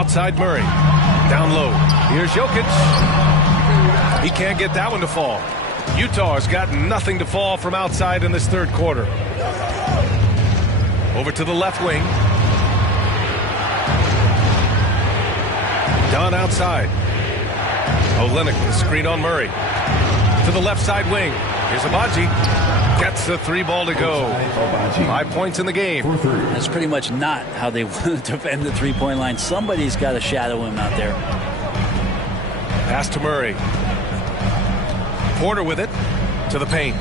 Outside Murray. Down low. Here's Jokic. He can't get that one to fall. Utah has got nothing to fall from outside in this third quarter. Over to the left wing. Dunn outside. Olynyk with a screen on Murray. To the left side wing. Here's Agbaji. Gets the 3-ball to go. 5 points in the game. That's pretty much not how they want to defend the three-point line. Somebody's got to shadow him out there. Pass to Murray. Porter with it. To the paint.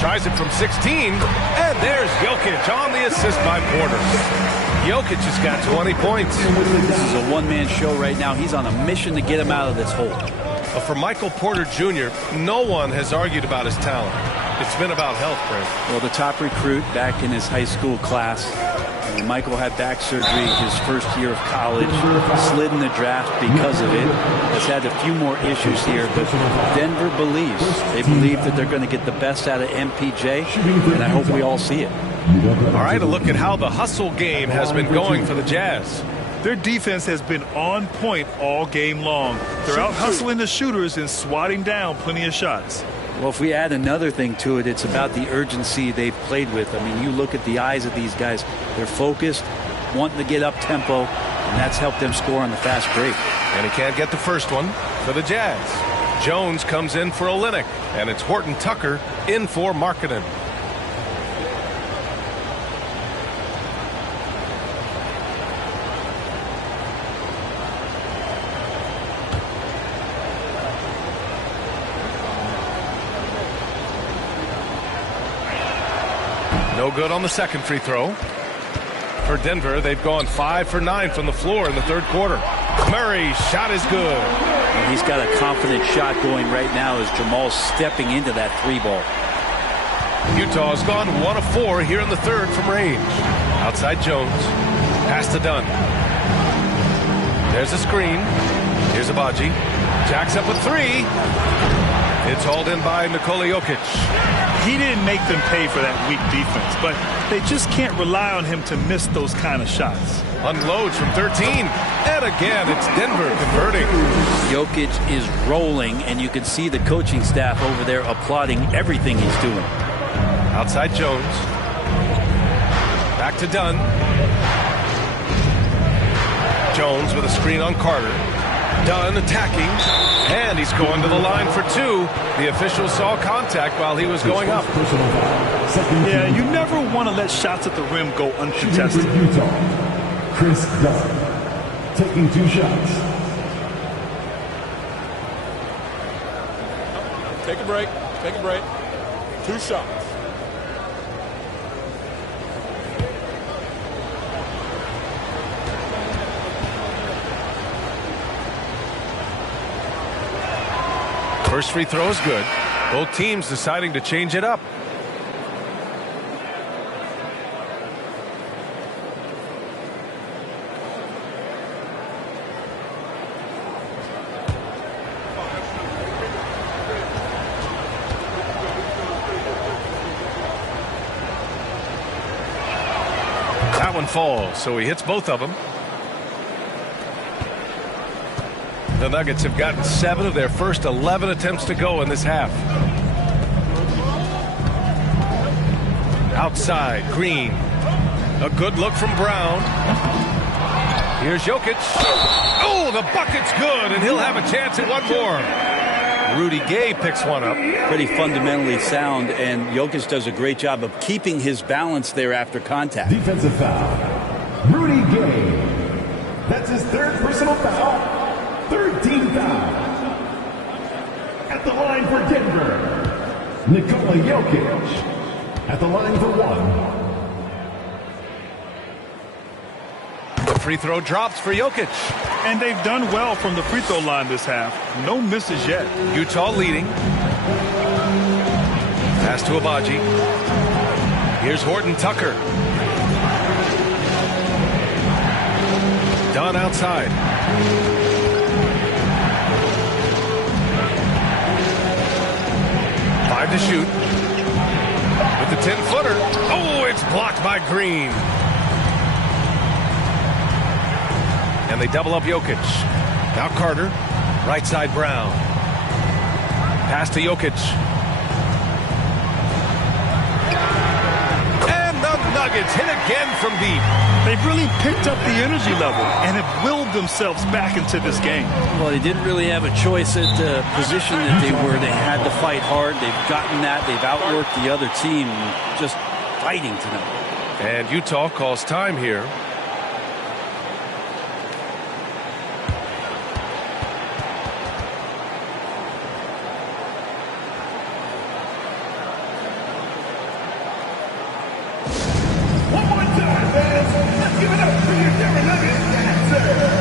Tries it from 16. And there's Jokic on the assist by Porter. Jokic has got 20 points. This is a one-man show right now. He's on a mission to get him out of this hole. For Michael Porter Jr., no one has argued about his talent. It's been about health, Brent. Well, the top recruit back in his high school class. Michael had back surgery his first year of college, slid in the draft because of it, has had a few more issues here, but Denver believes. They believe that they're going to get the best out of MPJ, and I hope we all see it. All right, a look at how the hustle game has been going for the Jazz. Their defense has been on point all game long. They're out hustling the shooters and swatting down plenty of shots. Well, if we add another thing to it, it's about the urgency they've played with. I mean, you look at the eyes of these guys. They're focused, wanting to get up tempo, and that's helped them score on the fast break. And he can't get the first one for the Jazz. Jones comes in for Olynyk, and it's Horton Tucker in for Markkanen. No good on the second free throw. For Denver, they've gone 5 for 9 from the floor in the third quarter. Murray's shot is good. And he's got a confident shot going right now as Jamal's stepping into that 3-ball. Utah's gone 1 of 4 here in the third from range. Outside Jones. Pass to Dunn. There's a screen. Here's Agbaji. Jacks up a 3. It's hauled in by Nikola Jokic. He didn't make them pay for that weak defense, but they just can't rely on him to miss those kind of shots. Unloads from 13. And again, it's Denver converting. Jokic is rolling, and you can see the coaching staff over there applauding everything he's doing. Outside Jones. Back to Dunn. Jones with a screen on Carter. Dunn attacking, and he's going to the line for 2. The official saw contact while he was going up. Yeah, you never want to let shots at the rim go uncontested. Utah, Chris Dunn, taking 2 shots. Take a break. Take a break. 2 shots. First free throw is good. Both teams deciding to change it up. That one falls, so he hits both of them. The Nuggets have gotten 7 of their first 11 attempts to go in this half. Outside, Green. A good look from Brown. Here's Jokic. Oh, the bucket's good, and he'll have a chance at one more. Rudy Gay picks one up. Pretty fundamentally sound, and Jokic does a great job of keeping his balance there after contact. Defensive foul. Rudy Gay. That's his 3rd personal foul. 13th foul. At the line for Denver, Nikola Jokic. At the line for 1. The free throw drops for Jokic. And they've done well from the free throw line this half. No misses yet. Utah leading. Pass to Agbaji. Here's Horton Tucker. Dunn outside. To shoot with the 10-footer. Oh, it's blocked by Green. And they double up Jokic. Now Carter. Right side Brown. Pass to Jokic. And the Nuggets hit again from deep. They've really picked up the energy level and have willed themselves back into this game. Well, they didn't really have a choice at the position that they were. They had to fight hard. They've gotten that. They've outworked the other team. Just fighting tonight. And Utah calls time here. Give it up for your Denver Nuggets dancer.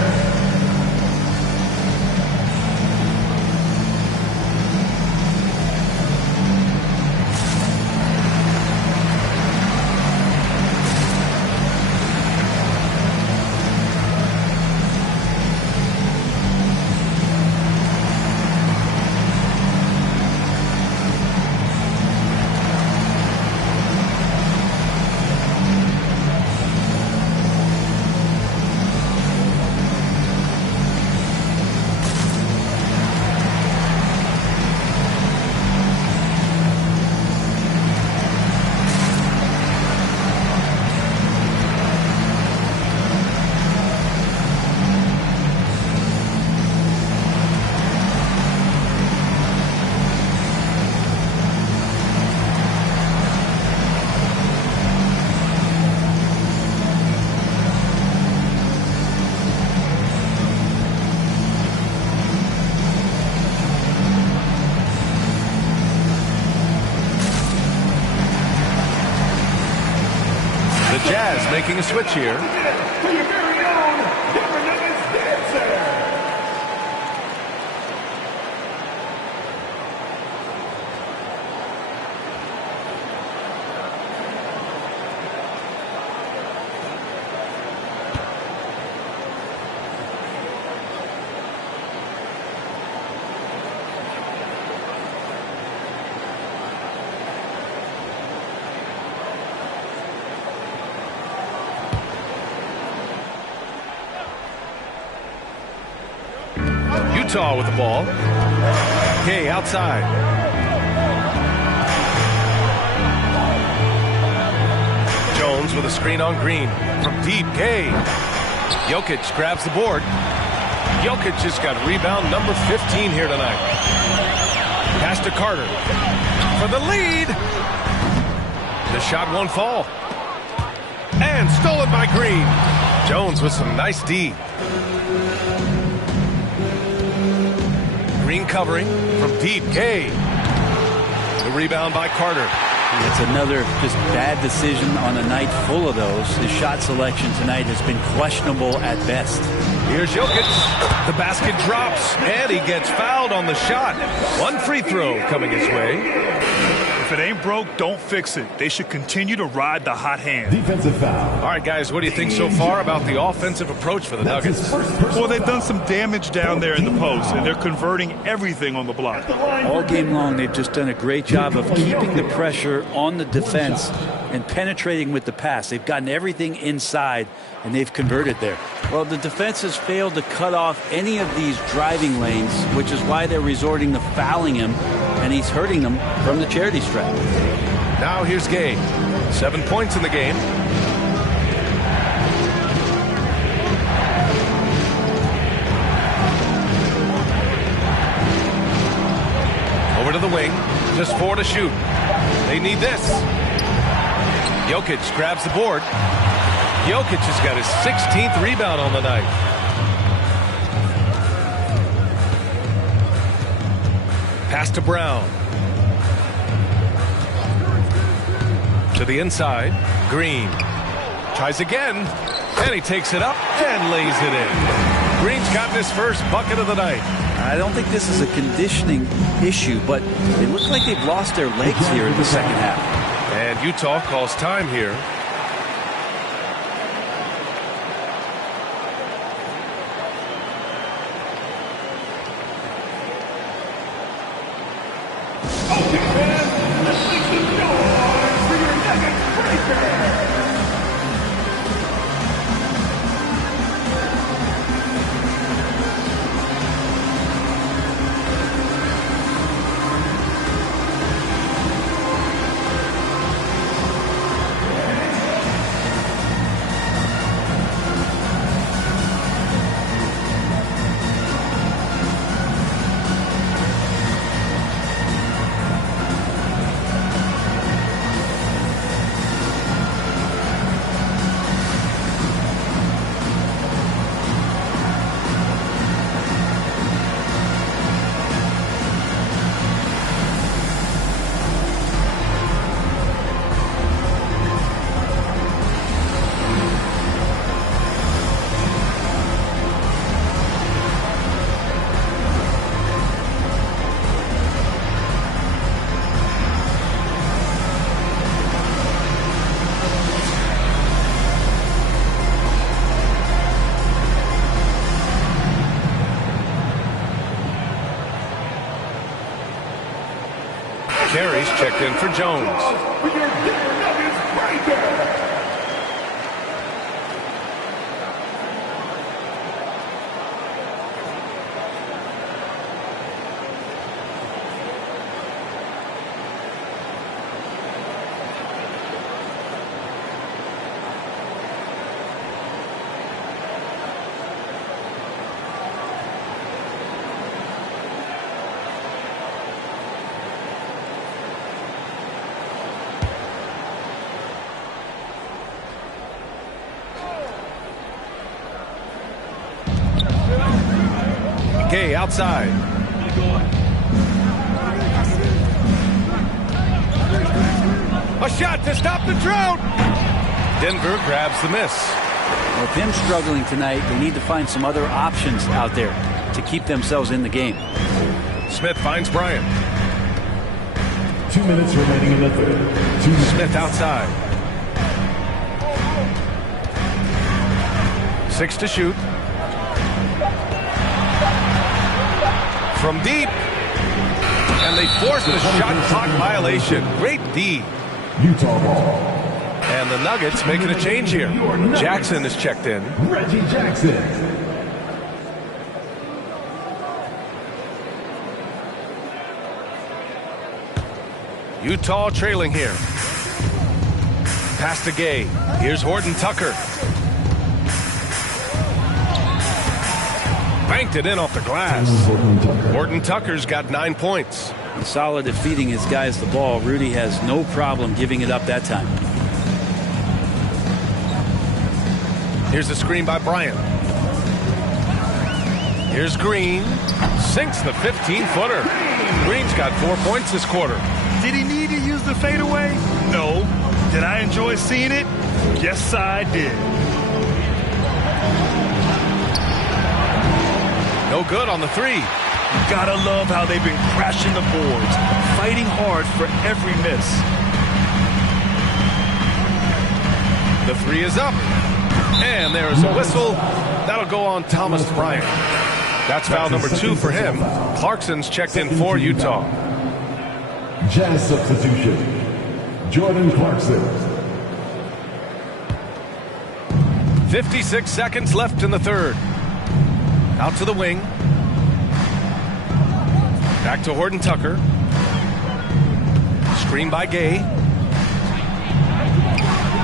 Jazz making a switch here. For your very own Denver Nuggets dancer. Utah with the ball. Kay outside. Jones with a screen on Green. From deep, Kay. Jokic grabs the board. Jokic just got rebound number 15 here tonight. Pass to Carter. For the lead. The shot won't fall. And stolen by Green. Jones with some nice D. Green covering from deep. Kay. The rebound by Carter. It's another just bad decision on a night full of those. His shot selection tonight has been questionable at best. Here's Jokic. The basket drops, and he gets fouled on the shot. One free throw coming his way. If it ain't broke, don't fix it. They should continue to ride the hot hand. Defensive foul. All right, guys, what do you think so far about the offensive approach for the Nuggets? Well, they've done some damage down there in the post, and they're converting everything on the block. All game long, they've just done a great job of keeping the pressure on the defense and penetrating with the pass. They've gotten everything inside, and they've converted there. Well, the defense has failed to cut off any of these driving lanes, which is why they're resorting to fouling him, and he's hurting them from the charity stripe. Now here's Gay. 7 points in the game. Over to the wing. Just 4 to shoot. They need this. Jokic grabs the board. Jokic has got his 16th rebound on the night. Pass to Brown. To the inside. Green. Tries again. And he takes it up and lays it in. Green's got his first bucket of the night. I don't think this is a conditioning issue, but they look like they've lost their legs here in the second half. And Utah calls time here. Carey's checked in for Jones. For your Denver Nuggets breaker. Gay outside. A shot to stop the drought. Denver grabs the miss. Well, with him struggling tonight, they need to find some other options out there to keep themselves in the game. Smith finds Bryant. 2 minutes remaining in the third. Smith outside. 6 to shoot. From deep. And they force the shot clock violation. Great D. Utah ball. And the Nuggets making a change here. Jackson is checked in. Reggie Jackson. Utah trailing here. Pass to Gay. Here's Horton Tucker. Banked it in off the glass. Horton Tucker's got 9 points. Solid at feeding his guys the ball. Rudy has no problem giving it up that time. Here's the screen by Bryant. Here's Green. Sinks the 15-footer. Green's got 4 points this quarter. Did he need to use the fadeaway? No. Did I enjoy seeing it? Yes, I did. No good on the three. You gotta love how they've been crashing the boards, fighting hard for every miss. The three is up. And there's a whistle. That'll go on Thomas Bryant. That's foul number 2 for him. Clarkson's checked in for Utah. Jazz substitution. Jordan Clarkson. 56 seconds left in the third. Out to the wing. Back to Horton Tucker. Screen by Gay.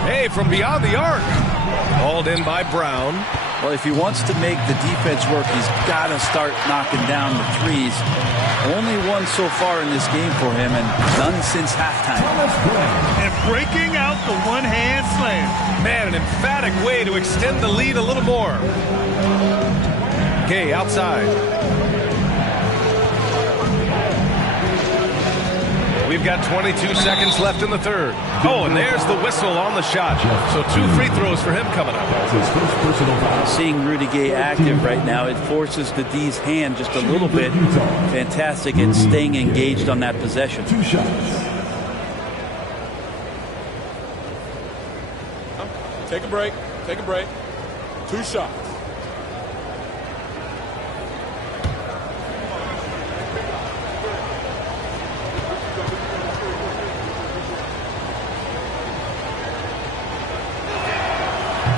Hey, from beyond the arc. Hauled in by Brown. Well, if he wants to make the defense work, he's got to start knocking down the threes. Only one so far in this game for him, and none since halftime. And breaking out the one-hand slam. Man, an emphatic way to extend the lead a little more. Gay outside. We've got 22 seconds left in the third. Oh, and there's the whistle on the shot. So 2 free throws for him coming up. That's his first personal foul. Seeing Rudy Gay active right now, it forces the D's hand just a little bit. Fantastic at staying engaged on that possession. 2 shots. Take a break. Take a break. 2 shots.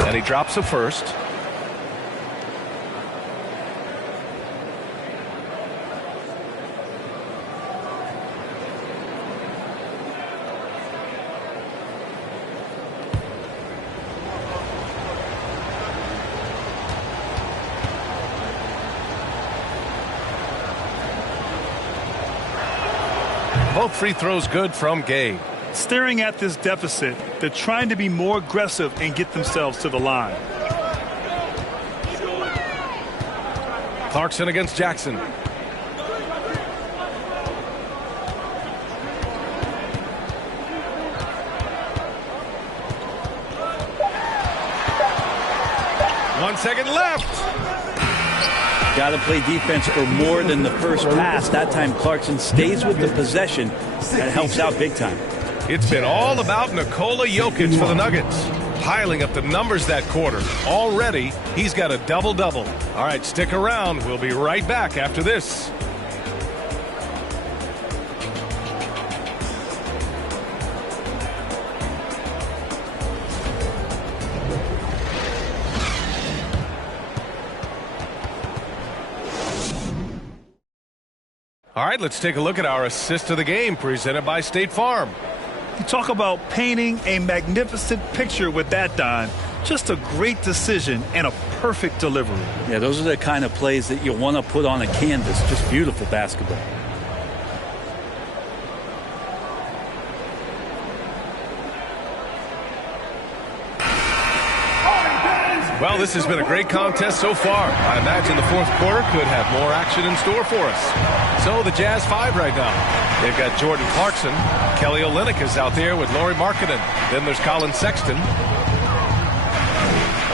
And he drops a first. Both free throws good from Gay. Staring at this deficit, they're trying to be more aggressive and get themselves to the line. Clarkson against Jackson. One second left. Got to play defense for more than the first pass. That time Clarkson stays with the possession. That helps out big time. It's been all about Nikola Jokic for the Nuggets. Piling up the numbers that quarter. Already, he's got a double-double. All right, stick around. We'll be right back after this. All right, let's take a look at our assist of the game presented by State Farm. You talk about painting a magnificent picture with that, Don. Just a great decision and a perfect delivery. Yeah, those are the kind of plays that you want to put on a canvas. Just beautiful basketball. Well, this has been a great contest so far. I imagine the fourth quarter could have more action in store for us. So the Jazz 5 right now. They've got Jordan Clarkson. Kelly Olynyk is out there with Lauri Markkanen. Then there's Colin Sexton.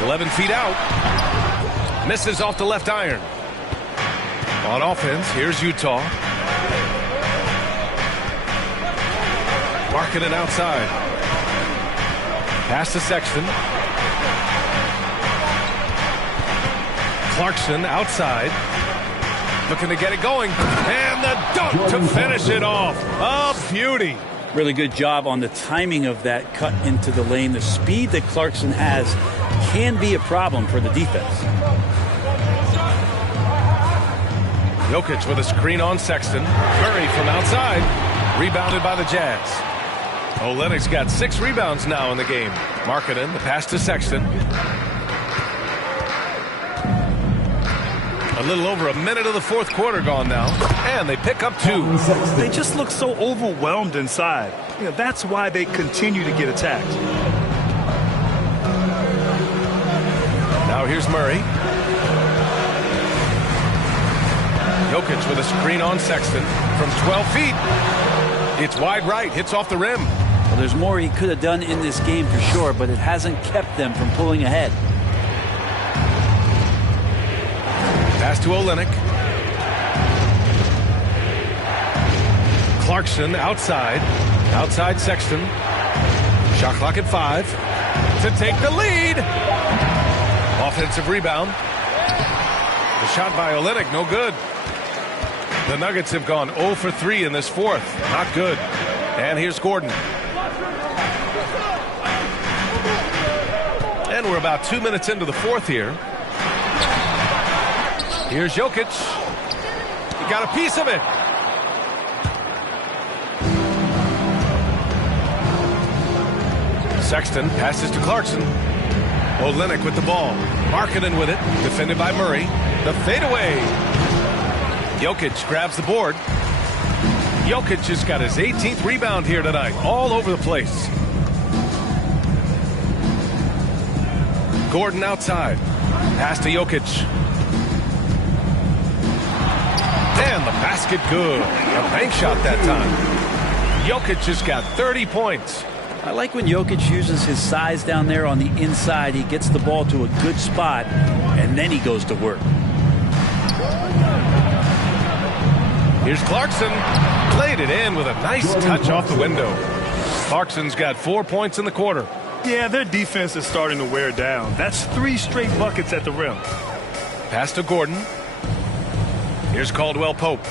11 feet out. Misses off the left iron. On offense, here's Utah. Markkanen outside. Pass to Sexton. Clarkson outside. Looking to get it going. And the dunk to finish it off. A beauty. Really good job on the timing of that cut into the lane. The speed that Clarkson has can be a problem for the defense. Jokic with a screen on Sexton. Murray from outside. Rebounded by the Jazz. Olynyk's got 6 rebounds now in the game. Markkanen, the pass to Sexton. A little over a minute of the fourth quarter gone now. And they pick up 2. They just look so overwhelmed inside. You know, that's why they continue to get attacked. Now here's Murray. Jokic with a screen on Sexton from 12 feet. It's wide right, hits off the rim. Well, there's more he could have done in this game for sure, but it hasn't kept them from pulling ahead. Pass to Olynyk. Clarkson outside. Outside Sexton. Shot clock at 5. To take the lead. Offensive rebound. The shot by Olynyk, no good. The Nuggets have gone 0 for 3 in this fourth. Not good. And here's Gordon. And we're about 2 minutes into the fourth here. Here's Jokic. He got a piece of it. Sexton passes to Clarkson. Olynyk with the ball. Markkanen with it. Defended by Murray. The fadeaway. Jokic grabs the board. Jokic just got his 18th rebound here tonight. All over the place. Gordon outside. Pass to Jokic. And the basket good. A bank shot that time. Jokic just got 30 points. I like when Jokic uses his size down there on the inside. He gets the ball to a good spot, and then he goes to work. Here's Clarkson. Played it in with a nice touch off the window. Clarkson's got 4 points in the quarter. Yeah, their defense is starting to wear down. That's 3 straight buckets at the rim. Pass to Gordon. Here's Caldwell Pope.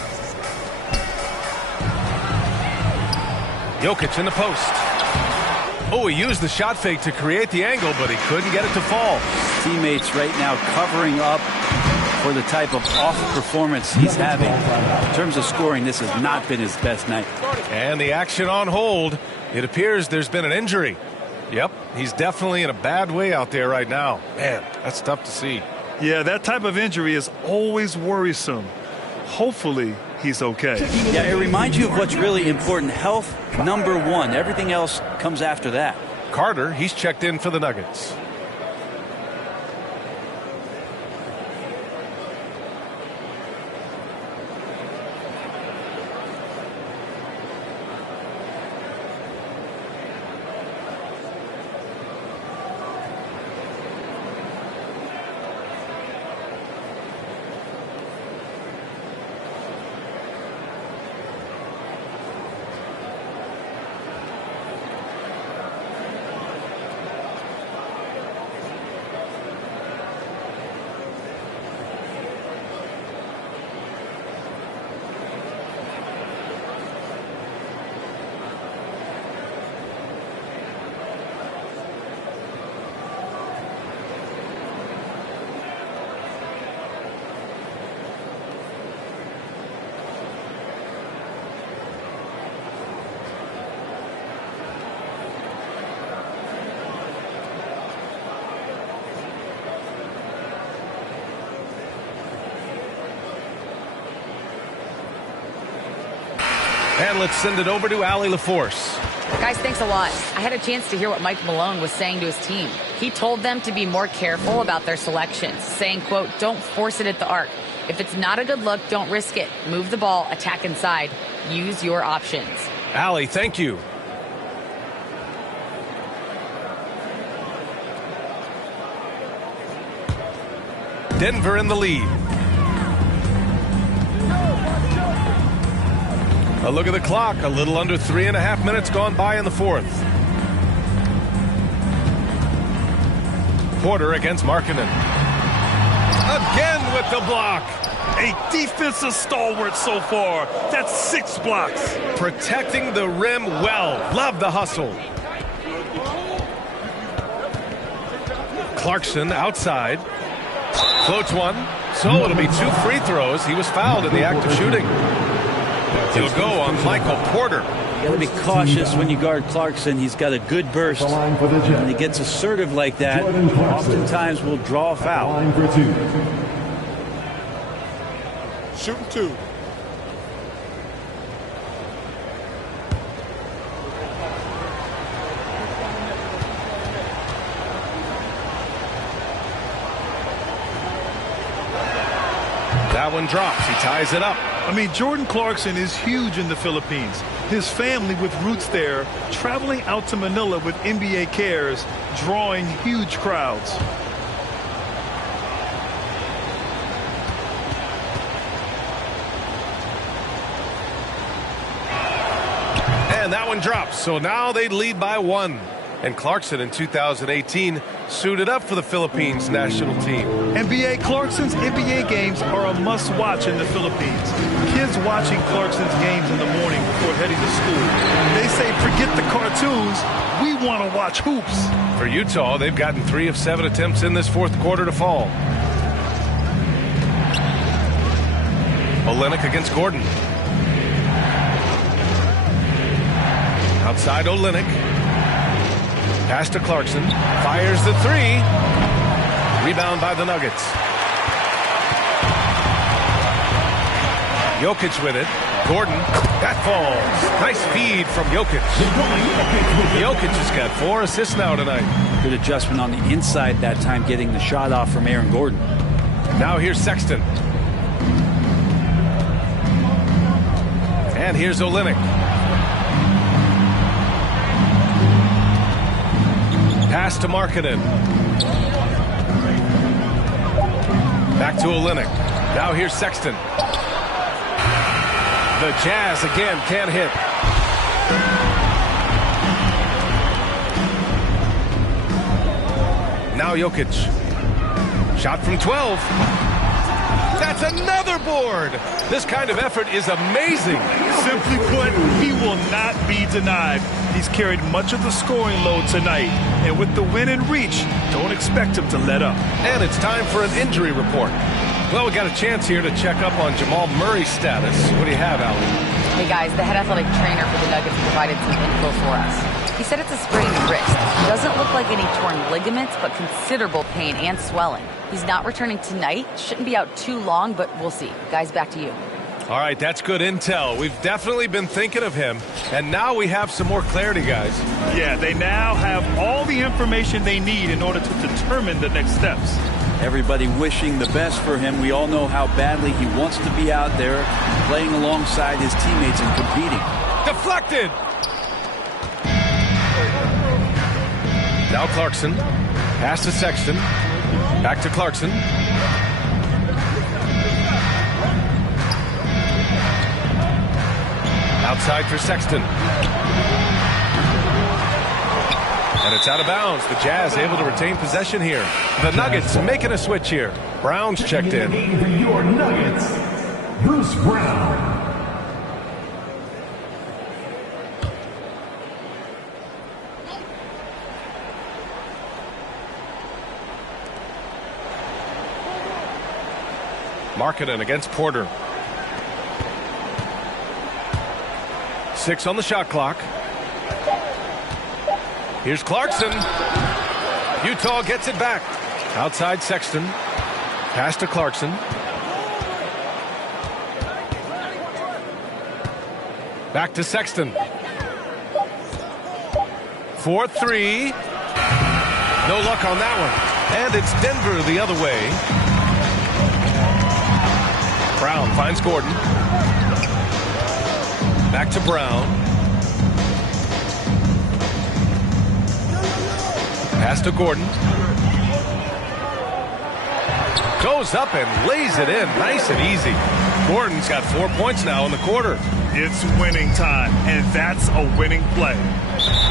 Jokic in the post. Oh, he used the shot fake to create the angle, but he couldn't get it to fall. Teammates right now covering up for the type of off performance he's having. In terms of scoring, this has not been his best night. And the action on hold. It appears there's been an injury. Yep, he's definitely in a bad way out there right now. Man, that's tough to see. Yeah, that type of injury is always worrisome. Hopefully, he's okay. Yeah, it reminds you of what's really important. Health, number 1. Everything else comes after that. Carter, he's checked in for the Nuggets. And let's send it over to Allie LaForce. Guys, thanks a lot. I had a chance to hear what Mike Malone was saying to his team. He told them to be more careful about their selections, saying, quote, don't force it at the arc. If it's not a good look, don't risk it. Move the ball, attack inside. Use your options. Allie, thank you. Denver in the lead. A look at the clock. A little under 3.5 minutes gone by in the fourth. Porter against Markkanen. Again with the block. A defensive stalwart so far. That's 6 blocks. Protecting the rim well. Love the hustle. Clarkson outside. Floats one. So it'll be 2 free throws. He was fouled in the act of shooting. He'll go on Michael Porter. You got to be cautious when you guard Clarkson. He's got a good burst. When he gets assertive like that, oftentimes will draw a foul. Shooting 2. That one drops. He ties it up. I mean, Jordan Clarkson is huge in the Philippines. His family with roots there, traveling out to Manila with NBA Cares, drawing huge crowds. And that one drops. So now they lead by 1. And Clarkson in 2018 suited up for the Philippines national team. NBA Clarkson's NBA games are a must-watch in the Philippines. Kids watching Clarkson's games in the morning before heading to school. They say, forget the cartoons, we want to watch hoops. For Utah, they've gotten 3 of 7 attempts in this fourth quarter to fall. Olynyk against Gordon. Outside Olynyk. Pass to Clarkson. Fires the 3. Rebound by the Nuggets. Jokic with it. Gordon. That falls. Nice feed from Jokic. Jokic has got 4 assists now tonight. Good adjustment on the inside that time, getting the shot off from Aaron Gordon. Now here's Sexton. And here's Olynyk. Pass to Markkanen. Back to Olynyk. Now here's Sexton. The Jazz again can't hit. Now Jokic. Shot from 12. That's another board. This kind of effort is amazing. Simply put, he will not be denied. He's carried much of the scoring load tonight. And with the win in reach, don't expect him to let up. And it's time for an injury report. Well, we got a chance here to check up on Jamal Murray's status. What do you have, Allie? Hey, guys, the head athletic trainer for the Nuggets provided some info for us. He said it's a sprained wrist. Doesn't look like any torn ligaments, but considerable pain and swelling. He's not returning tonight. Shouldn't be out too long, but we'll see. Guys, back to you. All right, that's good intel. We've definitely been thinking of him, and now we have some more clarity, guys. Yeah, they now have all the information they need in order to determine the next steps. Everybody wishing the best for him. We all know how badly he wants to be out there playing alongside his teammates and competing. Deflected! Now Clarkson. Pass to Sexton. Back to Clarkson. Outside for Sexton. And it's out of bounds. The Jazz able to retain possession here. The Nuggets making a switch here. Brown's checked in. For your Nuggets, Bruce Brown. Markkanen against Porter. 6 on the shot clock. Here's Clarkson. Utah gets it back. Outside Sexton. Pass to Clarkson. Back to Sexton. 4-3. No luck on that one. And it's Denver the other way. Brown finds Gordon. Back to Brown. Pass to Gordon. Goes up and lays it in nice and easy. Gordon's got 4 points now in the quarter. It's winning time, and that's a winning play.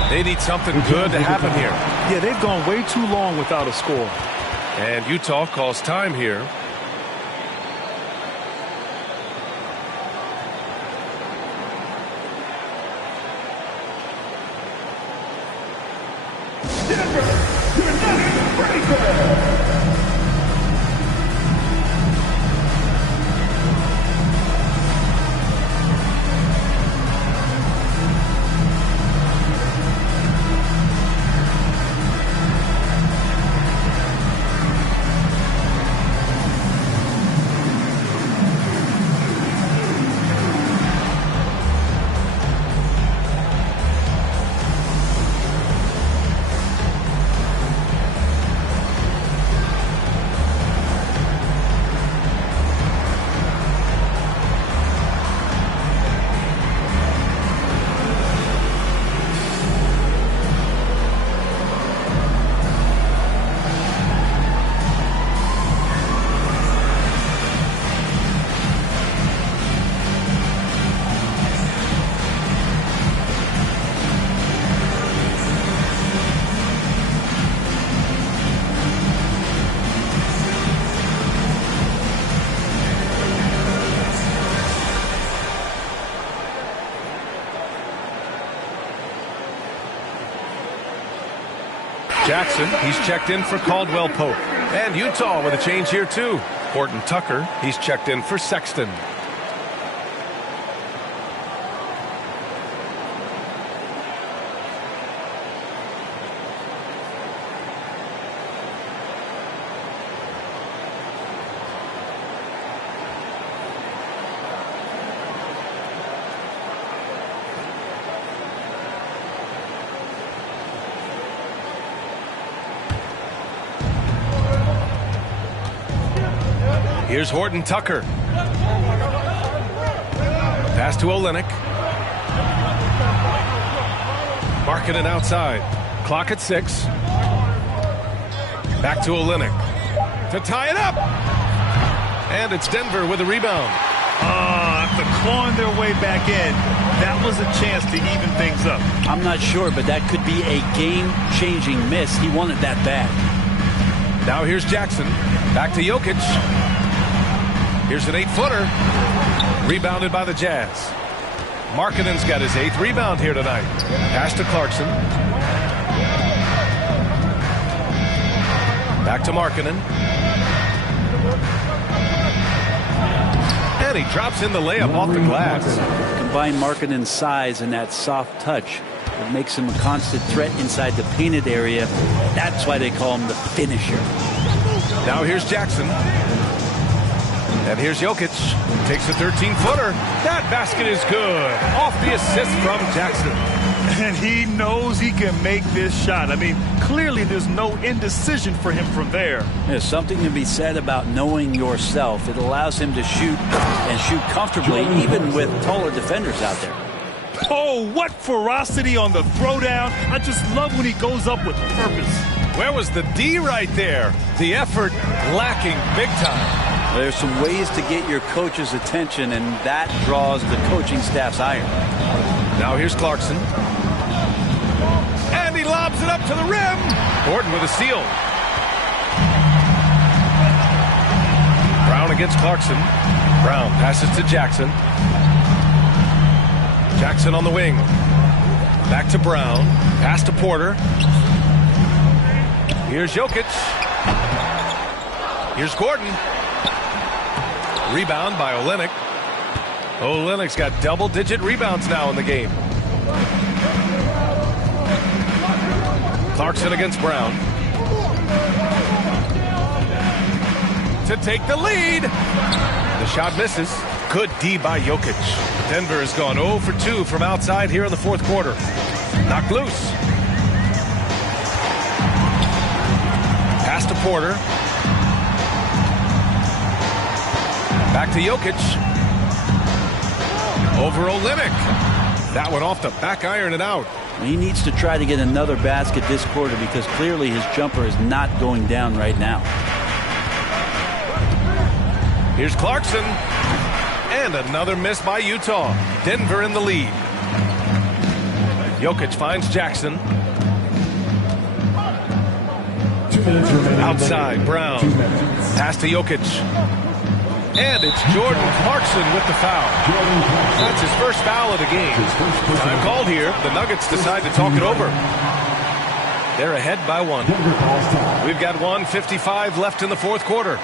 They need something good to happen here. Yeah, they've gone way too long without a score. And Utah calls time here. Jackson, he's checked in for Caldwell Pope. And Utah with a change here too. Horton Tucker, he's checked in for Sexton. Here's Horton Tucker. Pass to Olynyk. Markkanen outside. Clock at 6. Back to Olynyk. To tie it up. And it's Denver with a rebound. After clawing their way back in, that was a chance to even things up. I'm not sure, but that could be a game-changing miss. He wanted that bad. Now here's Jackson. Back to Jokic. Here's an 8-footer. Rebounded by the Jazz. Markkanen's got his 8th rebound here tonight. Pass to Clarkson. Back to Markkanen. And he drops in the layup off the glass. Combine Markkanen's size and that soft touch. It makes him a constant threat inside the painted area. That's why they call him the finisher. Now here's Jackson. And here's Jokic. Takes a 13-footer. That basket is good. Off the assist from Jackson. And he knows he can make this shot. I mean, clearly there's no indecision for him from there. There's something to be said about knowing yourself. It allows him to shoot and shoot comfortably, even with taller defenders out there. Oh, what ferocity on the throwdown. I just love when he goes up with purpose. Where was the D right there? The effort lacking big time. There's some ways to get your coach's attention, and that draws the coaching staff's ire. Now here's Clarkson. And he lobs it up to the rim. Gordon with a steal. Brown against Clarkson. Brown passes to Jackson. Jackson on the wing. Back to Brown. Pass to Porter. Here's Jokic. Here's Gordon. Rebound by Olynyk. Olynyk's got double-digit rebounds now in the game. Clarkson against Brown. To take the lead. The shot misses. Good D by Jokic. Denver has gone 0 for 2 from outside here in the fourth quarter. Knocked loose. Pass to Porter. Back to Jokic. Over Olynyk. That one off the back iron and out. He needs to try to get another basket this quarter because clearly his jumper is not going down right now. Here's Clarkson. And another miss by Utah. Denver in the lead. Jokic finds Jackson. Outside, Brown. Pass to Jokic. And it's Jordan Clarkson with the foul. That's his first foul of the game. Time called here. The Nuggets decide to talk it over. They're ahead by 1. We've got 1:55 left in the fourth quarter.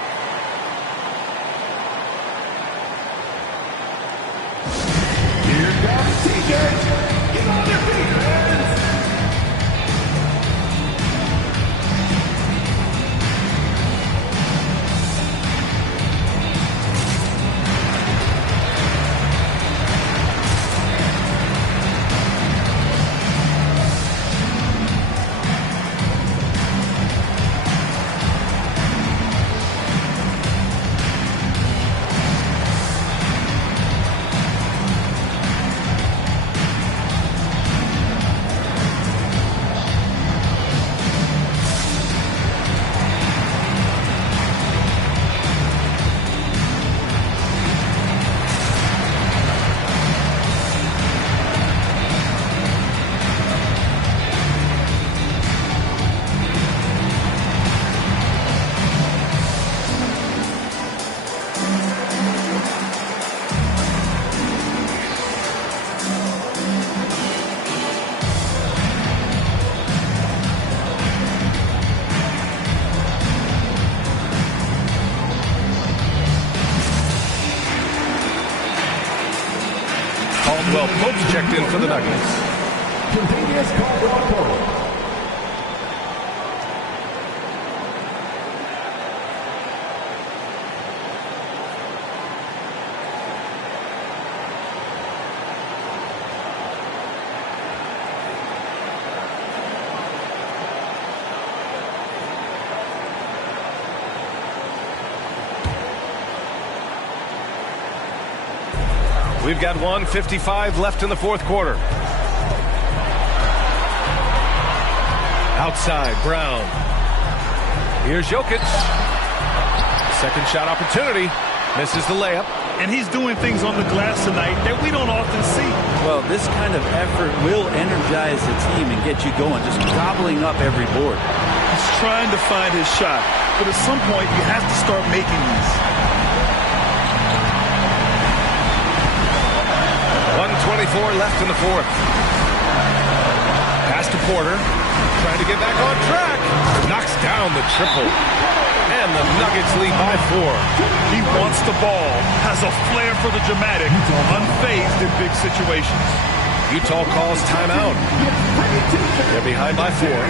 Here comes TJ. Get on your feet, fans. Caldwell Pope checked in for the Nuggets. Kentavious Caldwell-Pope. We've got 1:55 left in the fourth quarter. Outside, Brown. Here's Jokic. Second shot opportunity. Misses the layup. And he's doing things on the glass tonight that we don't often see. Well, this kind of effort will energize the team and get you going, just gobbling up every board. He's trying to find his shot, but at some point you have to start making these. 1:24 left in the fourth. Pass to Porter. Trying to get back on track. Knocks down the triple. And the Nuggets lead by 4. He wants the ball, has a flair for the dramatic, unfazed in big situations. Utah calls timeout. They're behind by 4.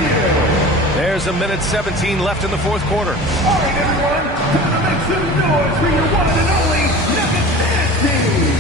There's 1:17 left in the fourth quarter. All right, everyone. Time to make some noise for your one and only Nuggets Dynasty.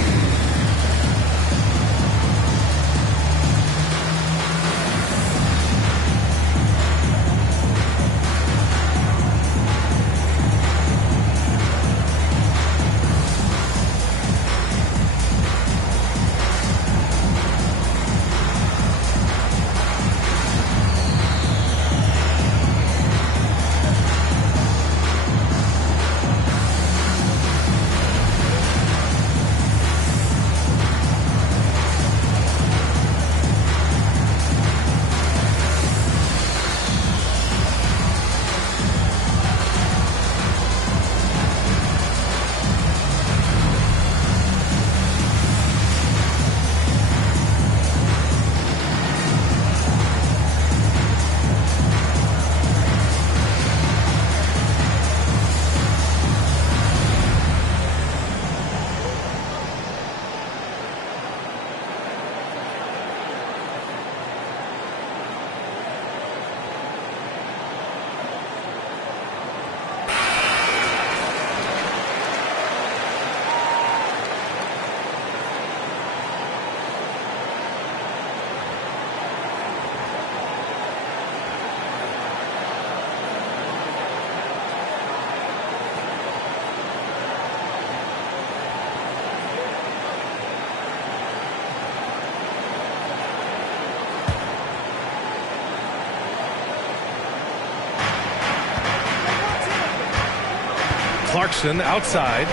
Clarkson outside.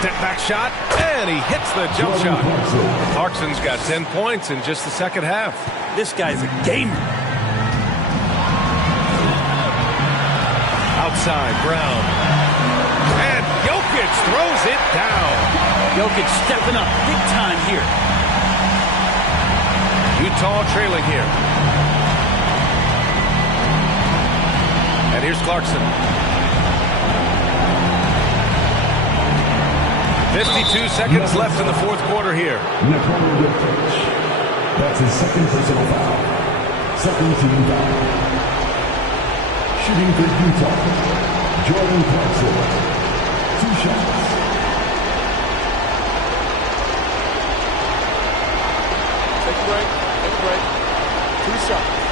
Step back shot, and he hits the jump shot. Clarkson's got 10 points in just the second half. This guy's a gamer. Outside, Brown. And Jokic throws it down. Jokic stepping up big time here. Utah trailing here. And here's Clarkson. 52 seconds left in the fourth quarter here. Nikola Jokic. That's his second personal foul. Second team foul. Shooting for Utah, Jordan Clarkson. 2 shots. Take a break. Take a break. 2 shots.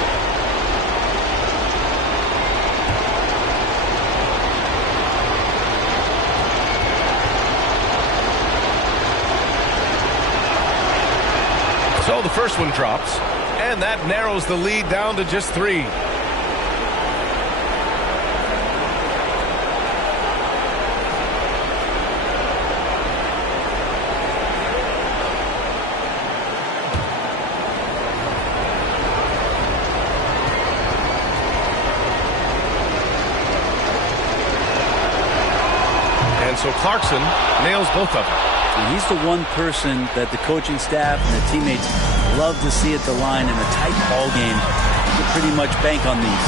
So the first one drops, and that narrows the lead down to just 3. And so Clarkson nails both of them. And he's the one person that the coaching staff and the teammates love to see at the line in a tight ball game. You can pretty much bank on these.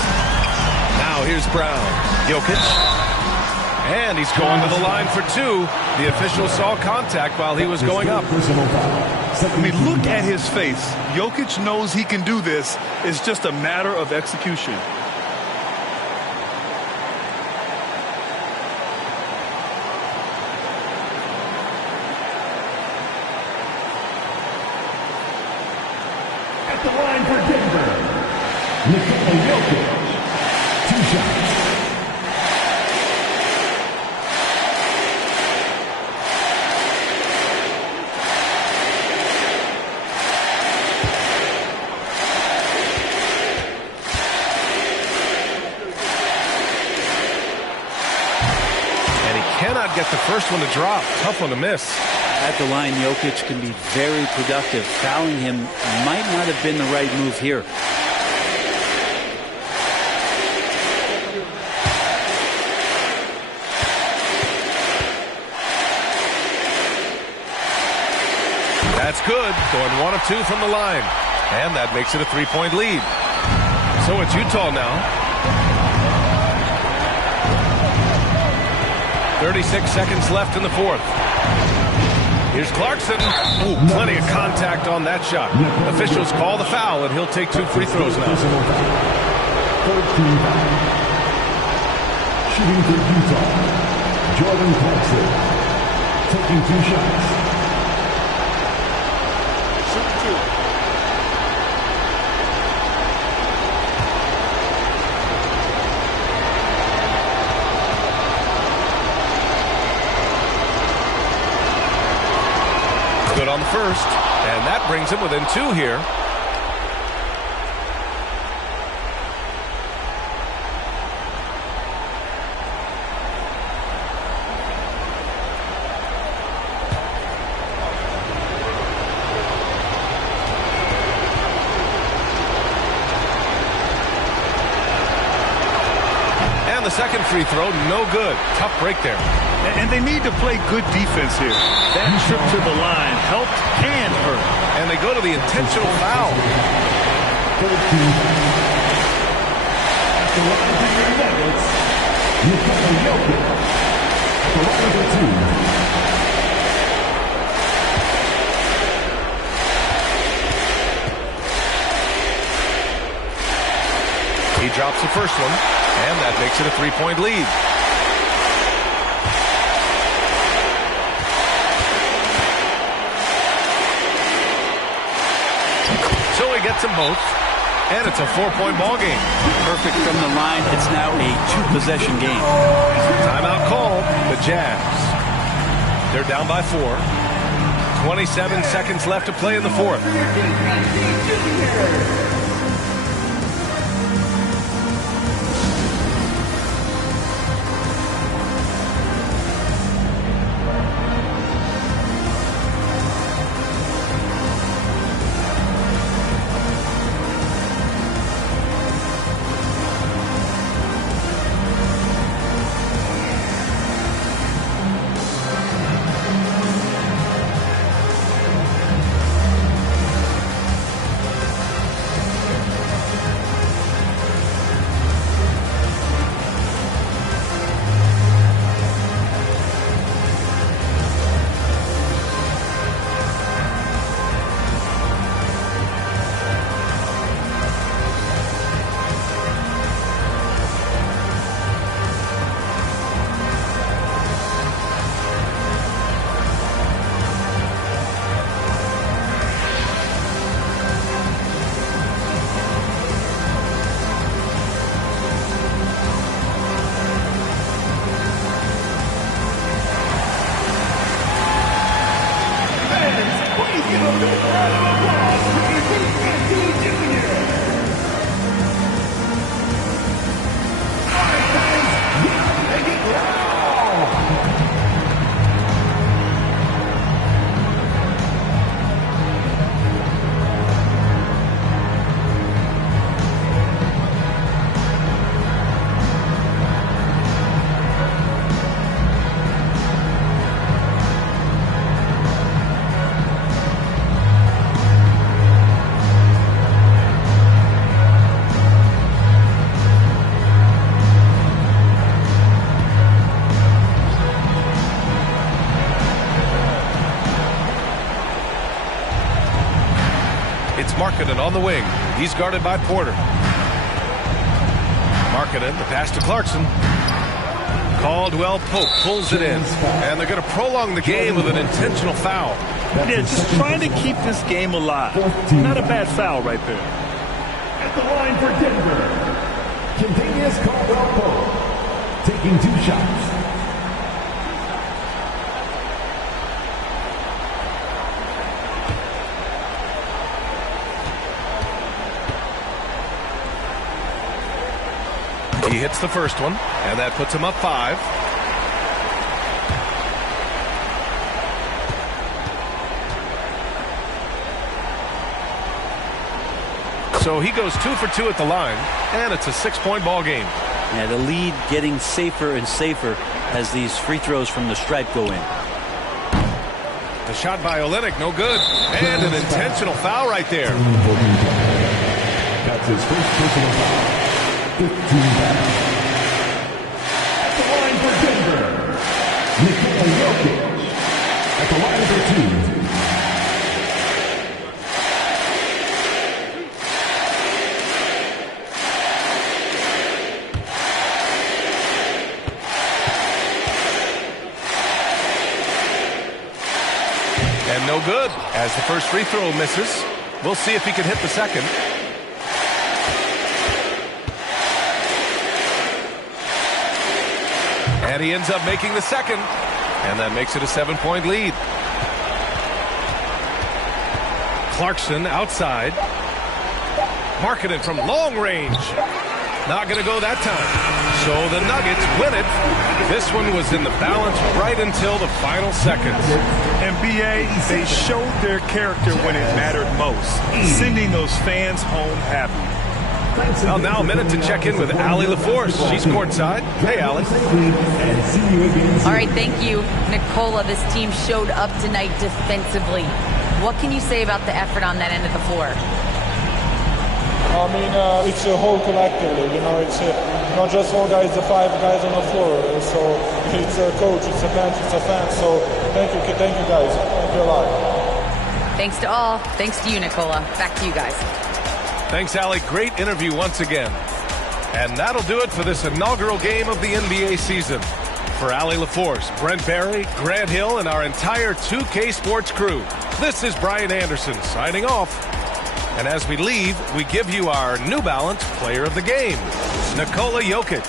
Now here's Brown. Jokic. And he's going to the line for 2. The official saw contact while he was going up. I mean, look at his face. Jokic knows he can do this. It's just a matter of execution. At the line for Denver, Nikola Jokic. 2 shots. Cannot get the first one to drop. Tough one to miss. At the line, Jokic can be very productive. Fouling him might not have been the right move here. That's good. Going 1 of 2 from the line. And that makes it a 3-point lead. So it's Utah now. 36 seconds left in the fourth. Here's Clarkson. Ooh, plenty of contact on that shot. Officials call the foul, and he'll take 2 free throws now. Shooting for Utah, Jordan Clarkson. Taking 2 shots. Shoot 2. Good on the first, and that brings him within 2 here. And the second free throw, no good. Tough break there. And they need to play good defense here. That trip to the line helped and hurt. And they go to the intentional foul. He drops the first one, and that makes it a 3-point lead. So he gets them both, and it's a 4-point ball game. Perfect from the line. It's now a 2-possession game. Timeout called. The Jazz. They're down by 4. 27 seconds left to play in the fourth. Markkanen on the wing. He's guarded by Porter. Markkanen, the pass to Clarkson. Caldwell Pope pulls it in. And they're going to prolong the game with an intentional foul. Yeah, just trying to keep this game alive. Not a bad foul right there. At the line for Denver, Kentavious Caldwell Pope taking 2 shots. He hits the first one, and that puts him up 5. So he goes 2 for 2 at the line, and it's a 6-point ball game. Yeah, the lead getting safer and safer as these free throws from the stripe go in. The shot by Olynyk, no good. And an intentional foul right there. That's his first personal foul. 15 fouls. At the line for Denver, Nikola Jokic. At the line for 2. And no good as the first free throw misses. We'll see if he can hit the second. And he ends up making the second. And that makes it a 7-point lead. Clarkson outside. Markkanen from long range. Not going to go that time. So the Nuggets win it. This one was in the balance right until the final seconds. And BA, they showed their character when it mattered most, sending those fans home happy. Well, now a minute to check in with Allie LaForce. She's courtside. Hey, Allie. All right, thank you, Nikola. This team showed up tonight defensively. What can you say about the effort on that end of the floor? I mean, it's a whole collectively, you know, it's not just one guy, it's the 5 guys on the floor. So it's a coach, it's a bench, it's a fan. So thank you guys. Thank you a lot. Thanks to all. Thanks to you, Nikola. Back to you guys. Thanks, Allie. Great interview once again. And that'll do it for this inaugural game of the NBA season. For Allie LaForce, Brent Barry, Grant Hill, and our entire 2K Sports crew, this is Brian Anderson signing off. And as we leave, we give you our New Balance Player of the Game, Nikola Jokic.